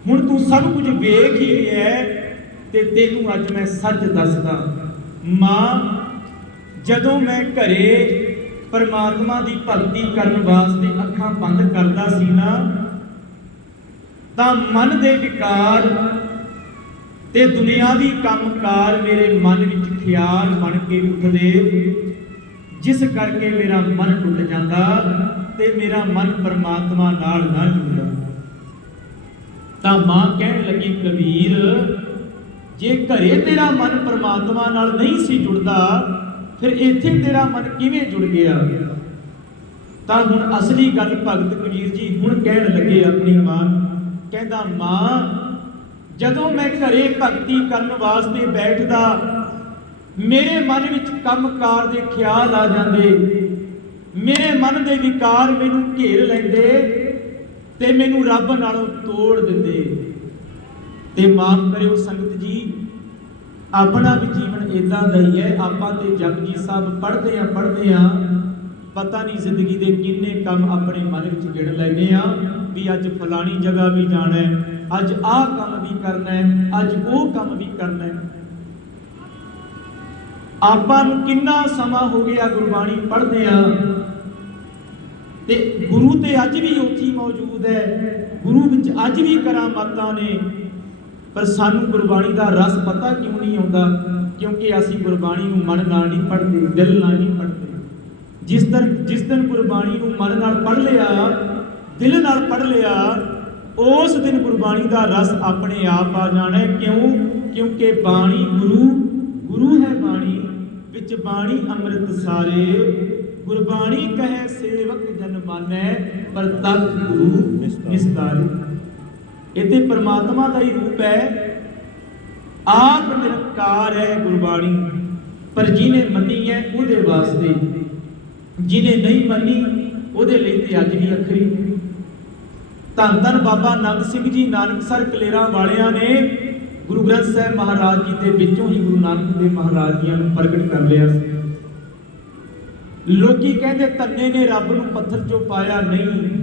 ਹੁਣ ਤੂੰ ਸਭ ਕੁਝ ਵੇਖ ਹੀ ਲਿਆ ਹੈ ਤੇ ਤੈਨੂੰ ਅੱਜ ਮੈਂ ਸੱਚ ਦੱਸਦਾ। ਮਾਂ, ਜਦੋਂ ਮੈਂ ਘਰੇ ਪਰਮਾਤਮਾ ਦੀ ਭਗਤੀ ਕਰਨ ਵਾਸਤੇ ਅੱਖਾਂ ਬੰਦ ਕਰਦਾ ਸੀ ਨਾ, ਤਾਂ ਮਨ ਦੇ ਵਿਕਾਰ ਤੇ ਦੁਨਿਆਵੀ ਕੰਮਕਾਰ ਮੇਰੇ ਮਨ ਵਿੱਚ ਖਿਆਲ ਬਣ ਕੇ ਉੱਠਦੇ। ਜਿਸ ਕਰਕੇ ਮੇਰਾ ਮਨ ਟੁੱਟ ਜਾਂਦਾ ਤੇ ਮੇਰਾ ਮਨ ਪਰਮਾਤਮਾ ਨਾਲ ਨਾ ਜੁੜਦਾ। ਤਾਂ ਮਾਂ ਕਹਿਣ ਲੱਗੀ, ਕਬੀਰ ਜੇ ਘਰੇ ਤੇਰਾ ਮਨ ਪਰਮਾਤਮਾ ਨਾਲ ਨਹੀਂ ਸੀ ਜੁੜਦਾ, ਫਿਰ ਇੱਥੇ ਤੇਰਾ ਮਨ ਕਿਵੇਂ ਜੁੜ ਗਿਆ? ਤਾਂ ਹੁਣ ਅਸਲੀ ਗੱਲ ਭਗਤ ਕਬੀਰ ਜੀ ਹੁਣ ਕਹਿਣ ਲੱਗੇ ਆਪਣੀ ਮਾਂ ਕਹਿੰਦਾ, ਮਾਂ, ਜਦੋਂ ਮੈਂ ਘਰੇ ਭਗਤੀ ਕਰਨ ਵਾਸਤੇ ਬੈਠਦਾ, ਮੇਰੇ ਮਨ ਵਿੱਚ ਕੰਮਕਾਰ ਦੇ ਖਿਆਲ ਆ ਜਾਂਦੇ। ਮੇਰੇ ਮਨ ਦੇ ਵਿਕਾਰ ਮੈਨੂੰ ਘੇਰ ਲੈਂਦੇ ਤੇ ਮੈਨੂੰ ਰੱਬ ਨਾਲੋਂ ਤੋੜ ਦਿੰਦੇ। ਤੇ ਮਾਫ ਕਰਿਓ ਸੰਗਤ ਜੀ। ਆਪਣਾ ਵੀ ਜੀਵਨ ਇਦਾਂ ਦਾ ਹੀ ਹੈ, ਆਪਾਂ ਤੇ ਜਪਜੀ ਸਾਹਿਬ ਪੜ੍ਹਦੇ ਆ ਪੜ੍ਹਦੇ ਆ। ਪਤਾ ਨਹੀਂ ਜ਼ਿੰਦਗੀ ਦੇ ਕਿੰਨੇ ਕੰਮ ਆਪਣੇ ਮਨ ਵਿੱਚ ਗਿਣ ਲੈਨੇ ਆ ਵੀ ਅੱਜ ਫਲਾਣੀ ਜਗ੍ਹਾ ਵੀ ਜਾਣਾ ਹੈ, ਅੱਜ ਆਹ ਕੰਮ ਵੀ ਕਰਨਾ ਹੈ, ਅੱਜ ਉਹ ਕੰਮ ਵੀ ਕਰਨਾ ਹੈ। ਆਪਾਂ ਨੂੰ ਕਿੰਨਾ ਸਮਾਂ ਹੋ ਗਿਆ ਗੁਰਬਾਣੀ ਪੜ੍ਹਦੇ ਆ। ਤੇ ਗੁਰੂ ਤੇ ਅੱਜ ਵੀ ਉੱਥੇ ਮੌਜੂਦ ਹੈ, ਗੁਰੂ ਵਿੱਚ ਅੱਜ ਵੀ ਕਰਾਮਾਤਾਂ ਨੇ। ਪਰ ਸਾਨੂੰ ਗੁਰਬਾਣੀ ਦਾ ਰਸ ਪਤਾ ਕਿਉਂ ਨਹੀਂ ਆਉਂਦਾ? ਕਿਉਂਕਿ ਅਸੀਂ ਗੁਰਬਾਣੀ ਨੂੰ ਮਨ ਨਾਲ ਨਹੀਂ ਪੜ੍ਹਦੇ, ਦਿਲ ਨਾਲ ਨਹੀਂ ਪੜ੍ਹਦੇ। ਜਿਸ ਦਿਨ ਜਿਸ ਦਿਨ ਗੁਰਬਾਣੀ ਨੂੰ ਮਨ ਨਾਲ ਪੜ੍ਹ ਲਿਆ, ਦਿਲ ਨਾਲ ਪੜ੍ਹ ਲਿਆ, ਉਸ ਦਿਨ ਗੁਰਬਾਣੀ ਦਾ ਰਸ ਆਪਣੇ ਆਪ ਆ ਜਾਣਾ ਕਿਉਂ? ਕਿਉਂਕਿ ਬਾਣੀ ਗੁਰੂ ਗੁਰੂ ਹੈ ਬਾਣੀ, ਵਿੱਚ ਬਾਣੀ ਅੰਮ੍ਰਿਤ ਸਾਰੇ। ਗੁਰਬਾਣੀ ਕਹੇ ਸੇਵਕ ਜਨ ਮਾਨੈ, ਪਰ ਤਤ ਗੁਰੂ ਨਿਸਤਾਰੇ। ਇਹ ਤੇ ਪਰਮਾਤਮਾ ਦਾ ਹੀ ਰੂਪ ਹੈ। ਆਪ ਨਿਰੰਕਾਰ ਹੈ ਗੁਰਬਾਣੀ, ਪਰ ਜਿਹਨੇ ਮੰਨੀ ਹੈ ਉਹਦੇ ਵਾਸਤੇ। ਜਿਹਨੇ ਨਹੀਂ ਮੰਨੀ, ਉਹਦੇ ਲਈ ਤੇ ਅੱਜ ਵੀ ਅਖਰੀ। ਧੰਨ ਧੰਨ ਬਾਬਾ ਆਨੰਦ ਸਿੰਘ ਜੀ ਨਾਨਕਸਰ ਕਲੇਰਾਂ ਵਾਲਿਆਂ ਨੇ ਗੁਰੂ ਗ੍ਰੰਥ ਸਾਹਿਬ ਮਹਾਰਾਜ ਜੀ ਦੇ ਵਿੱਚੋਂ ਹੀ ਗੁਰੂ ਨਾਨਕ ਦੇਵ ਮਹਾਰਾਜ ਜੀਆਂ ਨੂੰ ਪ੍ਰਗਟ ਕਰ ਲਿਆ ਸੀ। ਲੋਕੀ ਕਹਿੰਦੇ ਧੰਨੇ ਨੇ ਰੱਬ ਨੂੰ ਪੱਥਰ ਚੋਂ ਪਾਇਆ ਨਹੀਂ।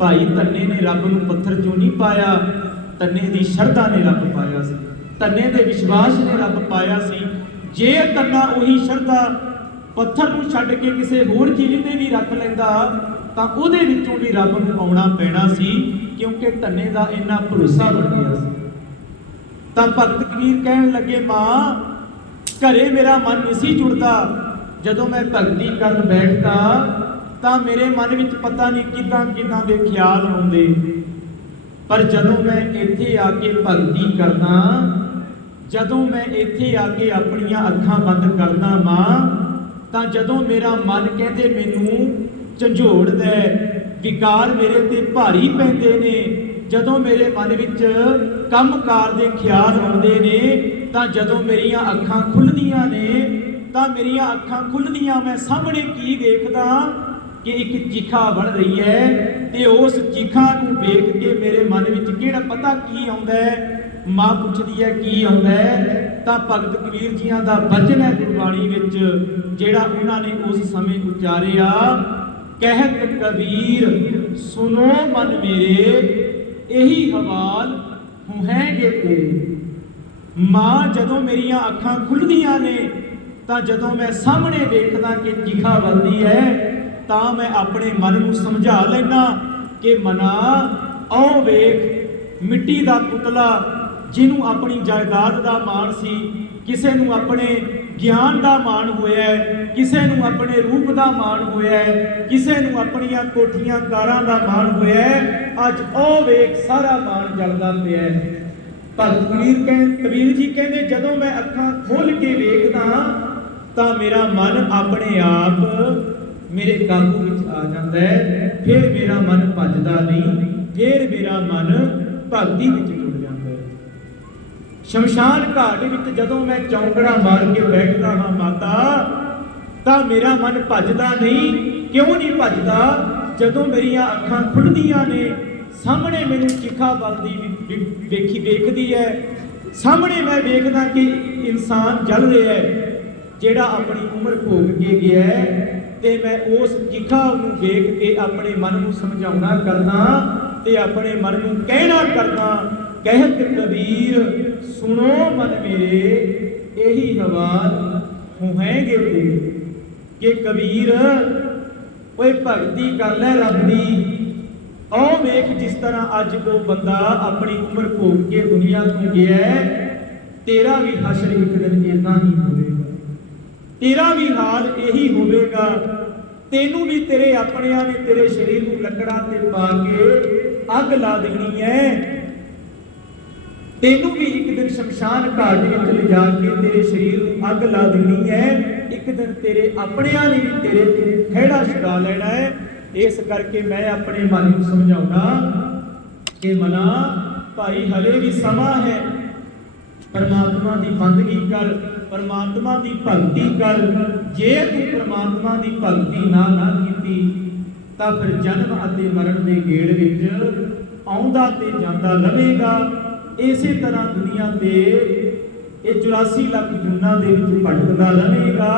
ਭਾਈ ਧੰਨੇ ਨੇ ਰੱਬ ਨੂੰ ਪੱਥਰ ਚੋਂ ਨਹੀਂ ਪਾਇਆ? ਧੰਨੇ ਦੀ ਸ਼ਰਧਾ ਨੇ ਰੱਬ ਪਾਇਆ ਸੀ। ਧੰਨੇ ਦੇ ਵਿਸ਼ਵਾਸ ਨੇ ਰੱਬ ਪਾਇਆ ਸੀ। ਜੇ ਧੰਨਾ ਉਹੀ ਸ਼ਰਧਾ ਪੱਥਰ ਨੂੰ ਛੱਡ ਕੇ ਕਿਸੇ ਹੋਰ ਚੀਜ਼ ਤੇ ਵੀ ਰੱਖ ਲੈਂਦਾ, ਤਾਂ ਉਹਦੇ ਵਿੱਚੋਂ ਵੀ ਰੱਬ ਨੂੰ ਆਉਣਾ ਪੈਣਾ ਸੀ, ਕਿਉਂਕਿ ਧੰਨੇ ਦਾ ਇੰਨਾ ਭਰੋਸਾ ਬਣ ਗਿਆ ਸੀ। ਤਾਂ ਭਗਤ ਕਬੀਰ ਕਹਿਣ ਲੱਗੇ, ਮਾਂ, ਘਰੇ ਮੇਰਾ ਮਨ ਨਹੀਂ ਸੀ ਜੁੜਦਾ। ਜਦੋਂ ਮੈਂ ਭਗਤੀ ਕਰਨ ਬੈਠਦਾ ਤਾਂ ਮੇਰੇ ਮਨ ਵਿੱਚ ਪਤਾ ਨਹੀਂ ਕਿਦਾਂ ਕਿਦਾਂ ਦੇ ਖਿਆਲ ਆਉਂਦੇ। ਪਰ ਜਦੋਂ ਮੈਂ ਇੱਥੇ ਆ ਕੇ ਭਗਤੀ ਕਰਦਾ ਜਦੋਂ ਮੈਂ ਇੱਥੇ ਆ ਕੇ ਆਪਣੀਆਂ ਅੱਖਾਂ ਬੰਦ ਕਰਦਾ ਮਾਂ ਤਾਂ ਜਦੋਂ ਮੇਰਾ ਮਨ ਕਹਿੰਦੇ ਮੈਨੂੰ ਝੰਜੋੜਦਾ ਹੈ, ਵਿਕਾਰ ਮੇਰੇ ਤੇ ਭਾਰੀ ਪੈਂਦੇ ਨੇ ਜਦੋਂ ਮੇਰੇ ਮਨ ਵਿੱਚ ਕੰਮਕਾਰ ਦੇ ਖਿਆਲ ਆਉਂਦੇ ਨੇ ਤਾਂ ਜਦੋਂ ਮੇਰੀਆਂ ਅੱਖਾਂ ਖੁੱਲਦੀਆਂ ਨੇ ਤਾਂ ਮੇਰੀਆਂ ਅੱਖਾਂ ਖੁੱਲਦੀਆਂ ਮੈਂ ਸਾਹਮਣੇ ਕੀ ਵੇਖਦਾ ਕਿ ਇੱਕ ਚਿਖਾ ਬਣ ਰਹੀ ਹੈ ਤੇ ਉਸ ਚਿਖਾ ਨੂੰ ਵੇਖ ਕੇ ਮੇਰੇ ਮਨ ਵਿੱਚ ਕਿਹੜਾ ਪਤਾ ਕੀ ਆਉਂਦਾ ਹੈ? ਮਾਂ ਪੁੱਛਦੀ ਹੈ, ਕੀ ਆਉਂਦਾ ਹੈ? ਤਾਂ ਭਗਤ ਕਬੀਰ ਜੀਆਂ ਦਾ ਬਚਨ ਹੈ ਗੁਰਬਾਣੀ ਵਿੱਚ, ਜਿਹੜਾ ਉਹਨਾਂ ਨੇ ਉਸ ਸਮੇਂ ਉਚਾਰਿਆ, ਕਹਿਤ ਕਬੀਰ ਸੁਨੋ ਮਨ ਮੇਰੇ, ਇਹੀ ਹਵਾਲ ਹੁਹੈਂਗੇ ਤੇਰੇ। ਮਾਂ ਜਦੋਂ ਮੇਰੀਆਂ ਅੱਖਾਂ ਖੁੱਲਦੀਆਂ ਨੇ, ਤਾਂ ਜਦੋਂ ਮੈਂ ਸਾਹਮਣੇ ਵੇਖਦਾ ਕਿ ਚੀਖਾ ਵੱਲਦੀ ਹੈ ਤਾਂ ਮੈਂ ਆਪਣੇ ਮਨ ਨੂੰ ਸਮਝਾ ਲੈਣਾ ਕਿ ਮਨਾ, ਆਓ ਵੇਖ, ਮਿੱਟੀ ਦਾ ਪੁਤਲਾ ਜਿਹਨੂੰ ਆਪਣੀ ਜਾਇਦਾਦ ਦਾ ਮਾਣ ਸੀ, ਕਿਸੇ ਨੂੰ ਆਪਣੇ ਗਿਆਨ ਦਾ ਮਾਣ ਹੋਇਆ ਹੈ, ਕਿਸੇ ਨੂੰ ਆਪਣੇ ਰੂਪ ਦਾ ਮਾਣ ਹੋਇਆ ਹੈ, ਕਿਸੇ ਨੂੰ ਆਪਣੀਆਂ ਕੋਠੀਆਂ ਕਾਰਾਂ ਦਾ ਮਾਣ ਹੋਇਆ ਹੈ, ਅੱਜ ਉਹ ਵੇਖ ਸਾਰਾ ਮਾਣ ਜਲਦਾ ਪਿਆ ਹੈ। ਪਰ ਕਬੀਰ ਕਹਿੰਦੇ ਕਬੀਰ ਜੀ ਕਹਿੰਦੇ, ਜਦੋਂ ਮੈਂ ਅੱਖਾਂ ਖੋਲ ਕੇ ਵੇਖਦਾ ਤਾਂ ਮੇਰਾ ਮਨ ਆਪਣੇ ਆਪ ਮੇਰੇ ਕਾਬੂ ਵਿੱਚ ਆ ਜਾਂਦਾ ਹੈ, ਫਿਰ ਮੇਰਾ ਮਨ ਭੱਜਦਾ ਨਹੀਂ, ਫਿਰ ਮੇਰਾ ਮਨ ਭਗਤੀ ਵਿੱਚ ਜੁੜ ਜਾਂਦਾ ਹੈ। ਸ਼ਮਸ਼ਾਨ ਘਾਟ ਵਿੱਚ ਜਦੋਂ ਮੈਂ ਚੌਂਕੜਾ ਮਾਰ ਕੇ ਬੈਠਦਾ ਹਾਂ ਮਾਤਾ, ਤਾਂ ਮੇਰਾ ਮਨ ਭੱਜਦਾ ਨਹੀਂ, ਕਿਉਂ ਨਹੀਂ ਭੱਜਦਾ? ਜਦੋਂ ਮੇਰੀਆਂ ਅੱਖਾਂ ਖੁੱਲਦੀਆਂ ਨੇ, ਸਾਹਮਣੇ ਮੈਨੂੰ ਚਿਖਾ ਬਲਦੀ ਵੇਖੀ ਵੇਖਦੀ ਹੈ। ਸਾਹਮਣੇ ਮੈਂ ਵੇਖਦਾ ਕਿ ਇਨਸਾਨ ਜਲ ਰਿਹਾ ਹੈ, ਜਿਹੜਾ ਆਪਣੀ ਉਮਰ ਭੋਗ ਕੇ ਗਿਆ ਹੈ। ਤੇ ਮੈਂ ਉਸ ਚਿਖਾ ਨੂੰ ਵੇਖ ਕੇ ਆਪਣੇ ਮਨ ਨੂੰ ਸਮਝਾਉਣਾ ਕਰਦਾ ਤੇ ਆਪਣੇ ਮਨ ਨੂੰ ਕਹਿਣਾ ਕਰਦਾ, ਕਹਿਤ ਕਬੀਰ, ਸੁਣੋ ਮਨ ਮੇਰੇ, ਇਹੀ ਹਵਾਲ ਹੁਹੈਂਗੇ ਤੇ ਕਿ ਕਬੀਰ, ਓਏ ਭਗਤੀ ਕਰ ਲੈ ਰੱਬ ਦੀ। ਉਹ ਵੇਖ ਜਿਸ ਤਰ੍ਹਾਂ ਅੱਜ ਉਹ ਬੰਦਾ ਆਪਣੀ ਉਮਰ ਭੋਗ ਕੇ ਦੁਨੀਆ ਤੋਂ ਗਿਆ ਤੇਰਾ ਵੀ ਹਸ਼ਰ ਇੱਕ ਦਿਨ ਇਦਾਂ ਹੀ ਹੋਵੇਗਾ। ਤੇਰਾ ਵੀ ਹਾਲ ਇਹੀ ਹੋਵੇਗਾ। ਤੈਨੂੰ ਵੀ ਤੇਰੇ ਆਪਣਿਆਂ ਨੇ ਤੇਰੇ ਸਰੀਰ ਨੂੰ ਲੱਕੜਾਂ ਤੇ ਪਾ ਕੇ ਅੱਗ ਲਾ ਦੇਣੀ ਹੈ ਤੈਨੂੰ ਵੀ ਇੱਕ ਦਿਨ ਸ਼ਮਸ਼ਾਨ ਘਾਟ ਵਿੱਚ ਲਿਜਾ ਕੇ ਤੇਰੇ ਸਰੀਰ ਨੂੰ ਅੱਗ ਲਾ ਦੇਣੀ ਹੈ ਇੱਕ ਦਿਨ ਤੇਰੇ ਆਪਣਿਆਂ ਨੇ ਵੀ ਤੇਰੇ ਤੇ ਖਿਹੜਾ ਛੁਡਾ ਲੈਣਾ ਹੈ ਇਸ ਕਰਕੇ ਮੈਂ ਆਪਣੇ ਮਨ ਨੂੰ ਸਮਝਾਉਣਾ ਕਿ ਮਨਾ, ਭਾਈ ਹਲੇ ਵੀ ਸਮਾਂ ਹੈ। ਪਰਮਾਤਮਾ ਦੀ ਬੰਦਗੀ ਕਰ, ਪਰਮਾਤਮਾ ਦੀ ਭਗਤੀ ਕਰ। ਜੇ ਤੂੰ ਪਰਮਾਤਮਾ ਦੀ ਭਗਤੀ ਨਾ ਨਾ ਕੀਤੀ, ਤਾਂ ਫਿਰ ਜਨਮ ਅਤੇ ਮਰਨ ਦੇ ਗੇੜ ਵਿੱਚ ਆਉਂਦਾ ਤੇ ਜਾਂਦਾ ਰਹੇਗਾ ਇਸੇ ਤਰ੍ਹਾਂ ਦੁਨੀਆ ਤੇ ਇਹ 84 ਲੱਖ ਜੁਨਾ ਦੇ ਵਿੱਚ ਭਟਕਦਾ ਰਹੇਗਾ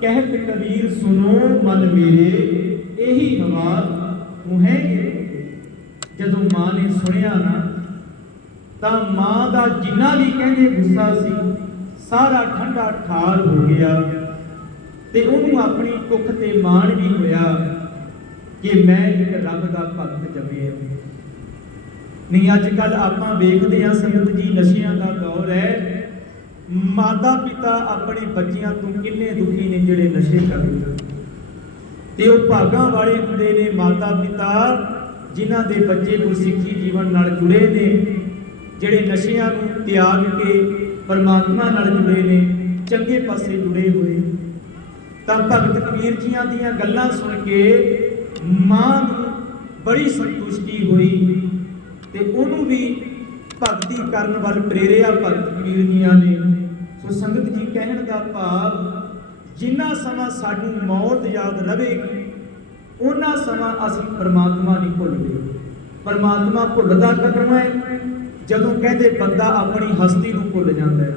ਕਹਿਤ ਕਬੀਰ ਸੁਨੋ ਮਨ ਮੇਰੇ, ਇਹੀ ਆਵਾਜ਼ ਤੂੰ ਹੈ ਜਦੋਂ ਮਾਂ ਨੇ ਸੁਣਿਆ ਨਾ ਤਾਂ ਮਾਂ ਦਾ ਜਿੰਨਾ ਵੀ ਕਹਿੰਦੇ ਗੁੱਸਾ ਸੀ, ਸਾਰਾ ਠੰਡਾ ਠਾਰ ਹੋ ਗਿਆ ਤੇ ਉਹਨੂੰ ਆਪਣੀ ਕੁੱਖ ਤੇ ਮਾਣ ਵੀ ਹੋਇਆ ਕਿ ਮੈਂ ਇੱਕ ਰੱਬ ਦਾ ਭਗਤ ਜੰਮਿਆ ਨਹੀਂ ਅੱਜ ਕੱਲ ਆਪਾਂ ਵੇਖਦੇ ਹਾਂ ਸੰਗਤ ਜੀ, ਨਸ਼ਿਆਂ ਦਾ ਦੌਰ ਹੈ। ਮਾਤਾ ਪਿਤਾ ਆਪਣੇ ਬੱਚਿਆਂ ਤੋਂ ਕਿੰਨੇ ਦੁਖੀ ਨੇ ਜਿਹੜੇ ਨਸ਼ੇ ਕਰਦੇ ਤੇ ਉਹ ਭਾਗਾਂ ਵਾਲੇ ਹੁੰਦੇ ਨੇ ਮਾਤਾ ਪਿਤਾ ਜਿਨ੍ਹਾਂ ਦੇ ਬੱਚੇ ਗੁਰਸਿੱਖੀ ਜੀਵਨ ਨਾਲ ਜੁੜੇ ਨੇ। ਜਿਹੜੇ ਨਸ਼ਿਆਂ ਨੂੰ ਤਿਆਗ ਕੇ ਪਰਮਾਤਮਾ ਨਾਲ ਜੁੜੇ ਨੇ, ਚੰਗੇ ਪਾਸੇ ਜੁੜੇ ਹੋਏ। ਤਾਂ ਭਗਤ ਕਬੀਰ ਜੀਆਂ ਦੀਆਂ ਗੱਲਾਂ ਸੁਣ ਕੇ ਮਾਂ ਨੂੰ ਬੜੀ ਸੰਤੁਸ਼ਟੀ ਹੋਈ ਤੇ ਉਹਨੂੰ ਵੀ ਭਗਤੀ ਕਰਨ ਵੱਲ ਪ੍ਰੇਰਿਆ ਭਗਤ ਕਬੀਰ ਜੀਆਂ ਨੇ। ਸੋ ਸੰਗਤ ਜੀ, ਕਹਿਣ ਦਾ ਭਾਵ, ਜਿੰਨਾ ਸਮਾਂ ਸਾਨੂੰ ਮੌਤ ਯਾਦ ਰਹੇਗੀ ਉਹਨਾਂ ਸਮਾਂ ਅਸੀਂ ਪਰਮਾਤਮਾ ਨਹੀਂ ਭੁੱਲਦੇ ਪਰਮਾਤਮਾ ਭੁੱਲਦਾ ਕਦਮ ਹੈ? ਜਦੋਂ ਕਹਿੰਦੇ ਬੰਦਾ ਆਪਣੀ ਹਸਤੀ ਨੂੰ ਭੁੱਲ ਜਾਂਦਾ ਹੈ,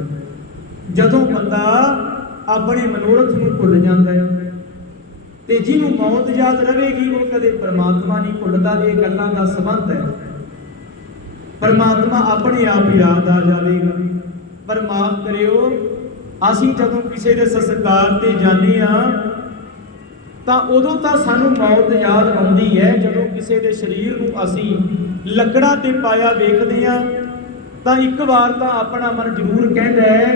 ਜਦੋਂ ਬੰਦਾ ਆਪਣੇ ਮਨੋਰਥ ਨੂੰ ਭੁੱਲ ਜਾਂਦਾ ਹੈ, ਤੇ ਜਿਹਨੂੰ ਮੌਤ ਯਾਦ ਰਹੇਗੀ, ਉਹ ਕਦੇ ਪਰਮਾਤਮਾ ਨਹੀਂ ਭੁੱਲਦਾ, ਇਹ ਗੱਲਾਂ ਦਾ ਸੰਬੰਧ ਹੈ। ਪਰਮਾਤਮਾ ਆਪਣੇ ਆਪ ਯਾਦ ਆ ਜਾਵੇਗਾ। ਪਰ ਮਾਫ ਕਰਿਓ, ਅਸੀਂ ਜਦੋਂ ਕਿਸੇ ਦੇ ਸੰਸਕਾਰ ਤੇ ਜਾਂਦੇ ਆ ਤਾਂ ਉਦੋਂ ਤਾਂ ਸਾਨੂੰ ਮੌਤ ਯਾਦ ਆਉਂਦੀ ਹੈ, ਜਦੋਂ ਕਿਸੇ ਦੇ ਸਰੀਰ ਨੂੰ ਅਸੀਂ ਲੱਕੜਾਂ ਤੇ ਪਾਇਆ ਵੇਖਦੇ ਆ ਤਾਂ ਇੱਕ ਵਾਰ ਤਾਂ ਆਪਣਾ ਮਨ ਜ਼ਰੂਰ ਕਹਿੰਦਾ ਹੈ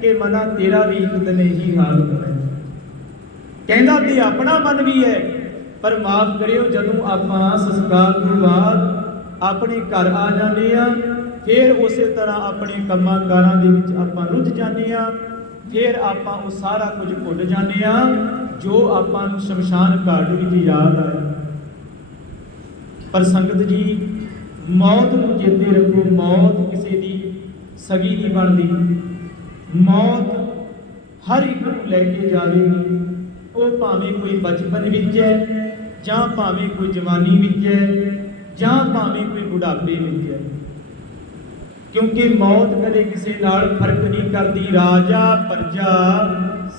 ਕਿ ਮਨਾ ਤੇਰਾ ਵੀ ਇੱਕ ਦਿਨ ਇਹੀ ਹਾਲ ਹੋਣਾ ਕਹਿੰਦਾ ਤੇ ਆਪਣਾ ਮਨ ਵੀ ਹੈ, ਪਰ ਮਾਫ ਕਰਿਓ, ਜਦੋਂ ਆਪਾਂ ਸੰਸਕਾਰ ਤੋਂ ਬਾਅਦ ਆਪਣੇ ਘਰ ਆ ਜਾਂਦੇ ਆ ਫਿਰ ਉਸੇ ਤਰ੍ਹਾਂ ਆਪਣੇ ਕੰਮਾਂ ਕਾਰਾਂ ਦੇ ਵਿੱਚ ਆਪਾਂ ਰੁੱਝ ਜਾਂਦੇ ਆ ਫਿਰ ਆਪਾਂ ਉਹ ਸਾਰਾ ਕੁਝ ਭੁੱਲ ਜਾਂਦੇ ਆ ਜੋ ਆਪਾਂ ਨੂੰ ਸ਼ਮਸ਼ਾਨ ਘਾਟ ਵਿੱਚ ਯਾਦ ਆਇਆ। ਪਰ ਸੰਗਤ ਜੀ ਮੌਤ ਨੂੰ ਚੇਤੇ ਰੱਖੋ, ਮੌਤ ਕਿਸੇ ਦੀ ਸਗੀ ਨਹੀਂ ਬਣਦੀ। ਮੌਤ ਹਰ ਇੱਕ ਨੂੰ ਲੈ ਕੇ ਜਾਵੇਗੀ। ਉਹ ਭਾਵੇਂ ਕੋਈ ਬਚਪਨ ਵਿੱਚ ਹੈ, ਜਾਂ ਭਾਵੇਂ ਕੋਈ ਜਵਾਨੀ ਵਿੱਚ ਹੈ, ਜਾਂ ਭਾਵੇਂ ਕੋਈ ਬੁਢਾਪੇ ਵਿੱਚ ਹੈ। ਕਿਉਂਕਿ ਮੌਤ ਕਦੇ ਕਿਸੇ ਨਾਲ ਫ਼ਰਕ ਨਹੀਂ ਕਰਦੀ। ਰਾਜਾ ਪਰਜਾ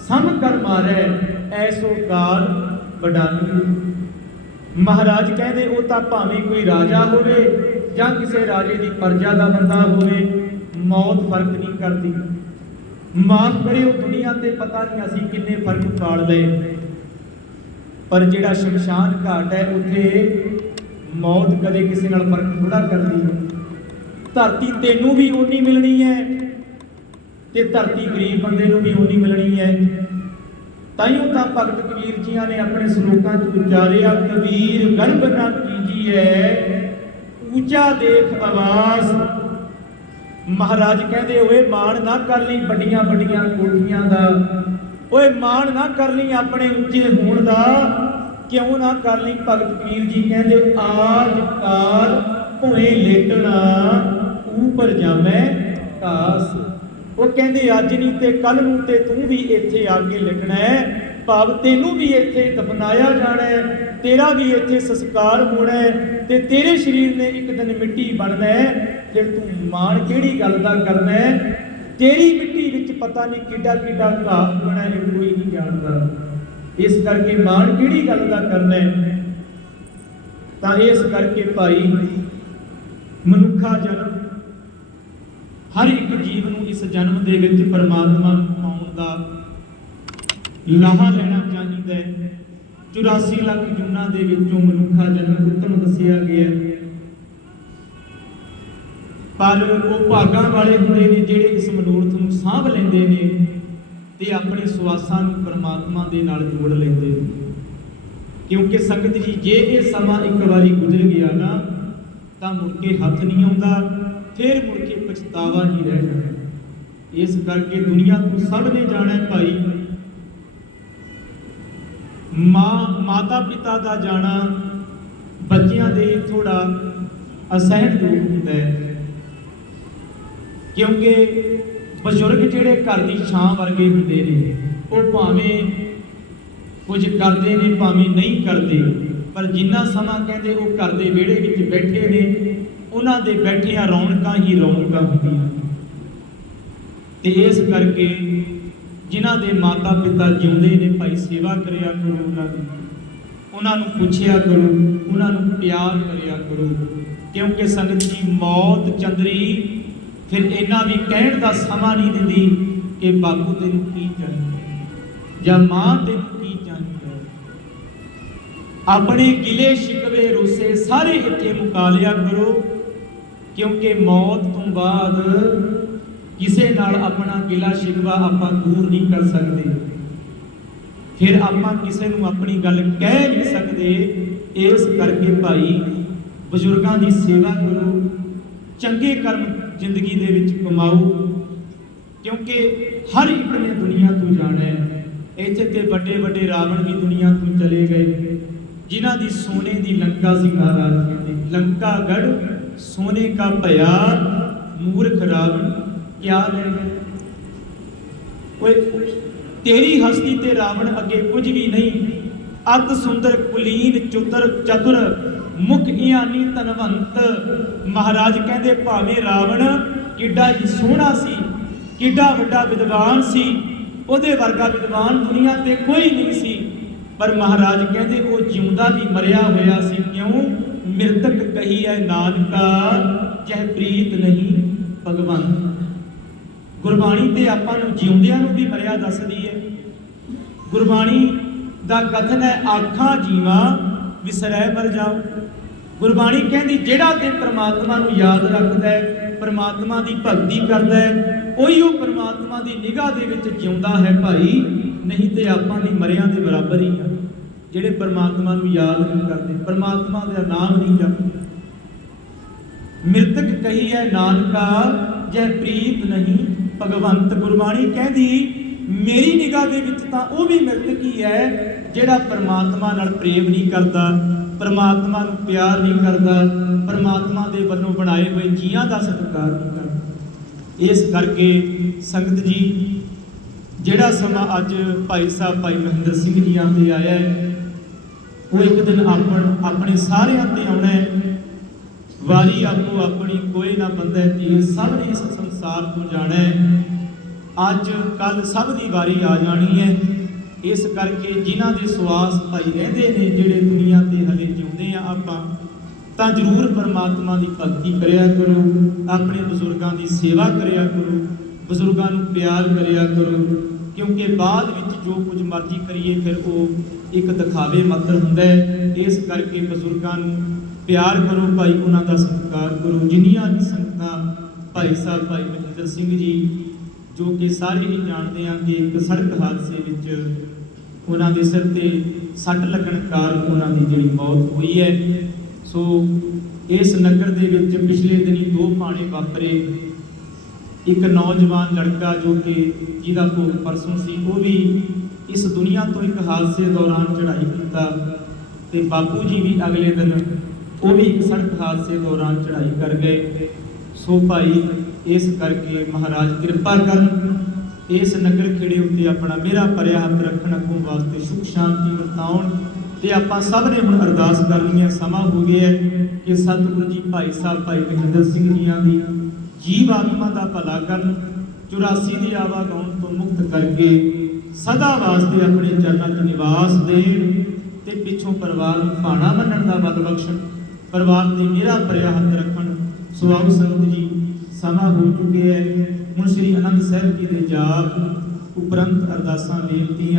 ਸਮ ਕਰ ਮਾਰੈ, ਐਸੋ ਕਾਲ ਬਡਾਨੀ ਮਹਾਰਾਜ ਕਹਿੰਦੇ, ਉਹ ਤਾਂ ਭਾਵੇਂ ਕੋਈ ਰਾਜਾ ਹੋਵੇ ਜਾਂ ਕਿਸੇ ਰਾਜੇ ਦੀ ਪਰਜਾ ਦਾ ਬੰਦਾ ਹੋਵੇ, ਮੌਤ ਫ਼ਰਕ ਨਹੀਂ ਕਰਦੀ। ਮਾਫ ਕਰਿਓ ਦੁਨੀਆ ਤੇ ਪਤਾ ਨਹੀਂ ਅਸੀਂ ਕਿੰਨੇ ਫ਼ਰਕ ਪਾੜ ਲਏ। ਪਰ ਜਿਹੜਾ ਸ਼ਮਸ਼ਾਨ ਘਾਟ ਹੈ, ਉੱਥੇ ਮੌਤ ਕਦੇ ਕਿਸੇ ਨਾਲ ਫ਼ਰਕ ਥੋੜਾ ਕਰਦੀ। ਧਰਤੀ ਤੈਨੂੰ ਵੀ ਓਨੀ ਮਿਲਣੀ ਹੈ ਤੇ ਧਰਤੀ ਗਰੀਬ ਬੰਦੇ ਨੂੰ ਵੀ ਓਨੀ ਮਿਲਣੀ ਹੈ। ਤਾਈਓ ਤਾਂ ਭਗਤ ਕਬੀਰ ਜੀਆਂ ਨੇ ਆਪਣੇ ਸ਼ਲੋਕਾਂ 'ਚ ਉਚਾਰਿਆ, ਕਬੀਰ ਗਰਭ ਨਾ ਕੀਜੀਐ ਉੱਚਾ ਦੇਖ ਆਵਾਜ਼ ਮਹਾਰਾਜ ਕਹਿੰਦੇ, ਓਏ ਮਾਣ ਨਾ ਕਰ ਲਈ ਵੱਡੀਆਂ ਵੱਡੀਆਂ ਕੋਠੀਆਂ ਦਾ। ਓਏ ਮਾਣ ਨਾ ਕਰ ਲਈ ਆਪਣੇ ਉੱਚੇ ਹੋਣ ਦਾ। ਕਿਉਂ ਨਾ ਕਰ ਲਈ ਭਗਤ ਕਬੀਰ ਜੀ ਕਹਿੰਦੇ, ਆਜ ਕਾਲ ਭੋਏ ਲੇਟਣਾ ਉਪਰ ਜਾਮੈ ਕਾਸ ਉਹ ਕਹਿੰਦੇ, ਅੱਜ ਨਹੀਂ ਤੇ ਕੱਲ ਨੂੰ ਤੇ ਤੂੰ ਵੀ ਇੱਥੇ ਆ ਕੇ ਲੱਗਣਾ ਹੈ। ਭਾਵ ਤੈਨੂੰ ਵੀ ਇੱਥੇ ਦਫਨਾਇਆ ਜਾਣਾ ਹੈ, ਤੇਰਾ ਵੀ ਇੱਥੇ ਸੰਸਕਾਰ ਹੋਣਾ ਹੈ ਤੇ ਤੇਰੇ ਸਰੀਰ ਨੇ ਇੱਕ ਦਿਨ ਮਿੱਟੀ ਬਣਨਾ ਹੈ, ਫਿਰ ਤੂੰ ਮਾਣ ਕਿਹੜੀ ਗੱਲ ਦਾ ਕਰਨਾ ਹੈ? ਤੇਰੀ ਮਿੱਟੀ ਵਿੱਚ ਪਤਾ ਨਹੀਂ ਕਿੱਡਾ ਕਿੱਡਾ ਘਾਹ ਬਣਾ ਹੈ, ਕੋਈ ਨਹੀਂ ਜਾਣਦਾ। ਇਸ ਕਰਕੇ ਮਾਣ ਕਿਹੜੀ ਗੱਲ ਦਾ ਕਰਨਾ ਹੈ? ਤਾਂ ਇਸ ਕਰਕੇ ਭਾਈ, ਮਨੁੱਖਾ ਜਨਮ, ਹਰ ਇੱਕ ਜੀਵ ਨੂੰ ਇਸ ਜਨਮ ਦੇ ਵਿੱਚ ਪਰਮਾਤਮਾ ਨੂੰ ਪਾਉਣ ਦਾ ਲਾਹਾ ਲੈਣਾ ਚਾਹੀਦਾ ਹੈ। 84 ਲੱਖ ਜੂਨਾਂ ਦੇ ਵਿੱਚੋਂ ਮਨੁੱਖਾ ਜਨਮ ਪੁੱਤਰ ਦੱਸਿਆ ਗਿਆ ਪਰ ਉਹ ਭਾਗਾਂ ਵਾਲੇ ਹੁੰਦੇ ਨੇ ਜਿਹੜੇ ਇਸ ਮਨੋਰਥ ਨੂੰ ਸਾਂਭ ਲੈਂਦੇ ਨੇ ਤੇ ਆਪਣੇ ਸੁਆਸਾਂ ਨੂੰ ਪਰਮਾਤਮਾ ਦੇ ਨਾਲ ਜੋੜ ਲੈਂਦੇ ਨੇ। ਕਿਉਂਕਿ ਸੰਗਤ ਜੀ, ਜੇ ਇਹ ਸਮਾਂ ਇੱਕ ਵਾਰੀ ਗੁਜ਼ਰ ਗਿਆ ਨਾ, ਤਾਂ ਮੁੜ ਕੇ ਹੱਥ ਨਹੀਂ ਆਉਂਦਾ, ਫਿਰ ਮੁੜ ਕੇ ਪਛਤਾਵਾ ਹੀ ਰਹਿ ਜਾਣਾ। ਇਸ ਕਰਕੇ ਦੁਨੀਆ ਤੋਂ ਸਭ ਨੇ ਜਾਣਾ ਭਾਈ। ਮਾਂ ਮਾਤਾ ਪਿਤਾ ਦਾ ਜਾਣਾ ਬੱਚਿਆਂ ਦੇ ਥੋੜਾ ਅਸਹਿਣ ਰੂਪ ਹੁੰਦਾ ਹੈ। ਕਿਉਂਕਿ ਬਜ਼ੁਰਗ ਜਿਹੜੇ ਘਰ ਦੀ ਛਾਂ ਵਰਗੇ ਹੁੰਦੇ ਨੇ, ਉਹ ਭਾਵੇਂ ਕੁਝ ਕਰਦੇ ਨੇ, ਭਾਵੇਂ ਨਹੀਂ ਕਰਦੇ, ਪਰ ਜਿੰਨਾ ਸਮਾਂ ਕਹਿੰਦੇ ਉਹ ਘਰ ਦੇ ਵਿਹੜੇ ਵਿੱਚ ਬੈਠੇ ਨੇ, ਉਹਨਾਂ ਦੇ ਬੈਠਿਆਂ ਰੌਣਕਾਂ ਹੀ ਰੌਣਕਾਂ ਹੁੰਦੀਆਂ ਤੇ ਇਸ ਕਰਕੇ ਜਿਨ੍ਹਾਂ ਦੇ ਮਾਤਾ ਪਿਤਾ ਜਿਉਂਦੇ ਨੇ, ਭਾਈ ਸੇਵਾ ਕਰਿਆ ਕਰੋ ਉਹਨਾਂ ਦੀ। ਉਹਨਾਂ ਨੂੰ ਪੁੱਛਿਆ ਕਰੋ, ਉਹਨਾਂ ਨੂੰ ਪਿਆਰ ਕਰਿਆ ਕਰੋ। ਕਿਉਂਕਿ ਸੰਗਤ ਜੀ ਮੌਤ ਚੰਦਰੀ, ਫਿਰ ਇਹਨਾਂ ਵੀ ਕਹਿਣ ਦਾ ਸਮਾਂ ਨਹੀਂ ਦਿੰਦੀ ਕਿ ਬਾਪੂ ਤੈਨੂੰ ਕੀ ਚਾਹੀਦਾ ਜਾਂ ਮਾਂ ਤੈਨੂੰ ਕੀ ਚਾਹੀਦਾ ਆਪਣੇ ਗਿਲੇ ਸ਼ਿਕਵੇ ਰੋਸੇ ਸਾਰੇ ਇੱਥੇ ਮੁਕਾ ਲਿਆ ਕਰੋ, ਕਿਉਂਕਿ ਮੌਤ ਤੋਂ ਬਾਅਦ ਕਿਸੇ ਨਾਲ ਆਪਣਾ ਗਿਲਾ ਸ਼ਿਕਵਾ ਆਪਾਂ ਦੂਰ ਨਹੀਂ ਕਰ ਸਕਦੇ। ਫਿਰ ਆਪਾਂ ਕਿਸੇ ਨੂੰ ਆਪਣੀ ਗੱਲ ਕਹਿ ਨਹੀਂ ਸਕਦੇ। ਇਸ ਕਰਕੇ ਭਾਈ ਬਜ਼ੁਰਗਾਂ ਦੀ ਸੇਵਾ ਕਰੋ, ਚੰਗੇ ਕਰਮ ਜ਼ਿੰਦਗੀ ਦੇ ਵਿੱਚ ਕਮਾਓ, ਕਿਉਂਕਿ ਹਰ ਇੱਕ ਨੇ ਦੁਨੀਆ ਤੋਂ ਜਾਣਾ ਹੈ। ਇੱਥੇ ਤੇ ਵੱਡੇ ਵੱਡੇ ਰਾਵਣ ਵੀ ਦੁਨੀਆ ਤੋਂ ਚਲੇ ਗਏ। ਜਿਨ੍ਹਾਂ ਦੀ ਸੋਨੇ ਦੀ ਲੰਕਾ ਸੀ ਮਹਾਰਾਜ ਕਹਿੰਦੇ ਲੰਕਾ ਗੜ ਸੋਨੇ ਕਾ ਭਇਆ ਮੂਰਖ ਰਾਵਣ। ਕਿਆ ਲੈ ਓਏ, ਤੇਰੀ ਹਸਤੀ ਤੇ ਰਾਵਣ ਅੱਗੇ ਕੁਝ ਵੀ ਨਹੀਂ। ਅਤ ਸੁੰਦਰ ਕੁਲੀਨ, ਚੁਤਰ ਚਤੁਰ, ਮੁਖ ਇਆਨੀ ਧਨਵੰਤ। ਮਹਾਰਾਜ ਕਹਿੰਦੇ ਭਾਵੇਂ ਰਾਵਣ ਕਿੱਡਾ ਸੋਹਣਾ ਸੀ, ਕਿੱਡਾ ਵੱਡਾ ਵਿਦਵਾਨ ਸੀ, ਉਹਦੇ ਵਰਗਾ ਵਿਦਵਾਨ ਦੁਨੀਆ ਤੇ ਕੋਈ ਨਹੀਂ ਸੀ। ਪਰ ਮਹਾਰਾਜ ਕਹਿੰਦੇ ਉਹ ਜਿਉਂਦਾ ਵੀ ਮਰਿਆ ਹੋਇਆ ਸੀ, ਕਿਉਂ? ਮਿਰਤਕ ਕਹੀ ਹੈ, ਨਾਨਕਾ, ਜਹ ਪ੍ਰੀਤ ਨਹੀਂ ਭਗਵਾਨ ਗੁਰਬਾਣੀ ਤੇ ਆਪਾਂ ਨੂੰ ਜਿਉਂਦਿਆਂ ਨੂੰ ਵੀ ਮਰਿਆ ਦੱਸਦੀ ਹੈ। ਗੁਰਬਾਣੀ ਦਾ ਕਥਨ ਹੈ, ਆਖਾਂ ਜੀਵਾ ਵਿਸਰੈ ਮਰ ਜਾਓ ਗੁਰਬਾਣੀ ਕਹਿੰਦੀ, ਜਿਹੜਾ ਤੇ ਪ੍ਰਮਾਤਮਾ ਨੂੰ ਯਾਦ ਰੱਖਦਾ ਹੈ, ਪ੍ਰਮਾਤਮਾ ਦੀ ਭਗਤੀ ਕਰਦਾ ਹੈ ਉਹੀ ਉਹ ਪ੍ਰਮਾਤਮਾ ਦੀ ਨਿਗਾਹ ਦੇ ਵਿੱਚ ਜਿਉਂਦਾ ਹੈ ਭਾਈ, ਨਹੀਂ ਤੇ ਆਪਾਂ ਦੀ ਮਰਿਆਂ ਦੇ ਬਰਾਬਰ ਹੀ ਆ, ਜਿਹੜੇ ਪ੍ਰਮਾਤਮਾ ਨੂੰ ਯਾਦ ਨਹੀਂ ਕਰਦੇ, ਪ੍ਰਮਾਤਮਾ ਦਾ ਨਾਮ ਨਹੀਂ ਜਪਦੇ। ਮਿਰਤਕ ਕਹੀ ਹੈ, ਨਾਨਕਾ, ਜੈ ਪ੍ਰੀਤ ਨਹੀਂ ਭਗਵੰਤ ਗੁਰਬਾਣੀ ਕਹਿੰਦੀ, ਮੇਰੀ ਨਿਗਾਹ ਦੇ ਵਿੱਚ ਤਾਂ ਉਹ ਵੀ ਮਿਰਤਕ ਹੀ ਹੈ ਜਿਹੜਾ ਪਰਮਾਤਮਾ ਨਾਲ ਪ੍ਰੇਮ ਨਹੀਂ ਕਰਦਾ, ਪਰਮਾਤਮਾ ਨੂੰ ਪਿਆਰ ਨਹੀਂ ਕਰਦਾ, ਪਰਮਾਤਮਾ ਦੇ ਵੱਲੋਂ ਬਣਾਏ ਹੋਏ ਜੀਆਂ ਦਾ ਸਤਿਕਾਰ ਨਹੀਂ ਕਰਦਾ? ਇਸ ਕਰਕੇ ਸੰਗਤ ਜੀ, ਜਿਹੜਾ ਸਮਾਂ ਅੱਜ ਭਾਈ ਸਾਹਿਬ ਭਾਈ ਮਹਿੰਦਰ ਸਿੰਘ ਜੀਆਂ ਤੇ ਆਇਆ ਹੈ, ਉਹ ਇੱਕ ਦਿਨ ਆਪਣ, ਆਪਣੇ ਸਾਰਿਆਂ ਤੇ ਆਉਣਾ ਹੈ। ਵਾਰੀ ਆਪੋ ਆਪਣੀ ਕੋਈ ਨਾ ਬੰਦਾ ਧੀ, ਸਭ ਨੇ ਇਸ ਸੰਸਾਰ ਤੋਂ ਜਾਣਾ। ਅੱਜ ਕੱਲ ਸਭ ਦੀ ਵਾਰੀ ਆ ਜਾਣੀ ਹੈ। ਇਸ ਕਰਕੇ ਜਿਨ੍ਹਾਂ ਦੇ ਸਵਾਸ ਭਾਈ ਰਹਿੰਦੇ ਨੇ, ਜਿਹੜੇ ਦੁਨੀਆ ਤੇ ਹਲੇ ਜਿਉਂਦੇ ਆ ਆਪਾਂ, ਤਾਂ ਜ਼ਰੂਰ ਪਰਮਾਤਮਾ ਦੀ ਭਗਤੀ ਕਰਿਆ ਕਰੋ, ਆਪਣੇ ਬਜ਼ੁਰਗਾਂ ਦੀ ਸੇਵਾ ਕਰਿਆ ਕਰੋ, ਬਜ਼ੁਰਗਾਂ ਨੂੰ ਪਿਆਰ ਕਰਿਆ ਕਰੋ, ਕਿਉਂਕਿ ਬਾਅਦ ਵਿੱਚ ਜੋ ਕੁਝ ਮਰਜ਼ੀ ਕਰੀਏ, ਫਿਰ ਉਹ ਇੱਕ ਦਿਖਾਵੇ ਮਾਤਰ ਹੁੰਦਾ ਹੈ। ਇਸ ਕਰਕੇ ਬਜ਼ੁਰਗਾਂ ਨੂੰ ਪਿਆਰ ਕਰੋ ਭਾਈ ਉਹਨਾਂ ਦਾ ਸਤਿਕਾਰ ਕਰੋ। ਜਿੰਨੀਆਂ ਸੰਗਤਾਂ ਭਾਈ ਸਾਹਿਬ, ਭਾਈ ਮਹਿੰਦਰ ਸਿੰਘ ਜੀ, ਜੋ ਕਿ ਸਾਰੇ ਹੀ ਜਾਣਦੇ ਆ ਕਿ ਇੱਕ ਸੜਕ ਹਾਦਸੇ ਵਿੱਚ ਉਹਨਾਂ ਦੇ ਸਿਰ ਤੇ ਸੱਟ ਲੱਗਣ ਕਾਰਨ ਉਹਨਾਂ ਦੀ ਜਿਹੜੀ ਮੌਤ ਹੋਈ ਹੈ। ਸੋ ਇਸ ਨਗਰ ਦੇ ਵਿੱਚ ਪਿਛਲੇ ਦਿਨੀ ਦੋ ਪਾਣੇ ਵਾਪਰੇ। ਇੱਕ ਨੌਜਵਾਨ ਲੜਕਾ ਜੋ ਕਿ ਜਿਹਦਾ ਭੋਗ ਪਰਸੋਂ ਸੀ, ਉਹ ਵੀ ਇਸ ਦੁਨੀਆ ਤੋਂ ਇੱਕ ਹਾਦਸੇ ਦੌਰਾਨ ਚੜ੍ਹਾਈ ਕੀਤਾ ਤੇ ਬਾਪੂ ਜੀ ਵੀ ਅਗਲੇ ਦਿਨ ਉਹ ਵੀ ਇੱਕ ਸੜਕ ਹਾਦਸੇ ਦੌਰਾਨ ਚੜ੍ਹਾਈ ਕਰ ਗਏ। ਸੋ ਭਾਈ, ਇਸ ਕਰਕੇ ਮਹਾਰਾਜ ਕਿਰਪਾ ਕਰਨ। ਇਸ ਨਗਰ ਖੇੜੇ ਉੱਤੇ ਆਪਣਾ ਮੇਰਾ ਭਰਿਆ ਹੱਥ ਰੱਖਣ, ਅੱਗੋਂ ਵਾਸਤੇ ਸੁਖ, ਸ਼ਾਂਤੀ ਵਰਤਾਉਣ। ਤੇ ਆਪਾਂ ਸਭ ਨੇ ਹੁਣ ਅਰਦਾਸ ਕਰਨੀ ਹੈ ਸਮਾਂ ਹੋ ਗਿਆ ਹੈ ਕਿ ਸਤਿਗੁਰੂ ਜੀ ਭਾਈ ਸਾਹਿਬ, ਭਾਈ ਮਹਿੰਦਰ ਸਿੰਘ ਜੀਆਂ ਦੀ ਜੀਵ ਆਤਮਾ ਦਾ ਭਲਾ ਕਰਨ 84 ਦੀ ਆਵਾਗਾਉਣ ਤੋਂ ਮੁਕਤ ਕਰਕੇ ਸਦਾ ਵਾਸਤੇ ਆਪਣੇ ਚਰਨਾਂ 'ਚ ਨਿਵਾਸ ਦੇਣ ਤੇ ਪਿੱਛੋਂ ਪਰਿਵਾਰ ਨੂੰ ਭਾਣਾ ਮੰਨਣ ਦਾ ਬਲ ਬਖਸ਼ਣ। ਪਰਿਵਾਰ ਤੇ ਮੇਰਾ ਭਰਿਆ ਹੱਥ ਰੱਖਣ ਸੋ ਆਓ ਸੰਗਤ ਜੀ ਸਮਾਂ ਹੋ ਚੁੱਕਿਆ ਹੈ। ਹੁਣ ਸ੍ਰੀ ਅਨੰਦ ਸਾਹਿਬ ਜੀ ਦੇ ਜਾਪ ਉਪਰੰਤ ਅਰਦਾਸਾਂ ਬੇਨਤੀਆਂ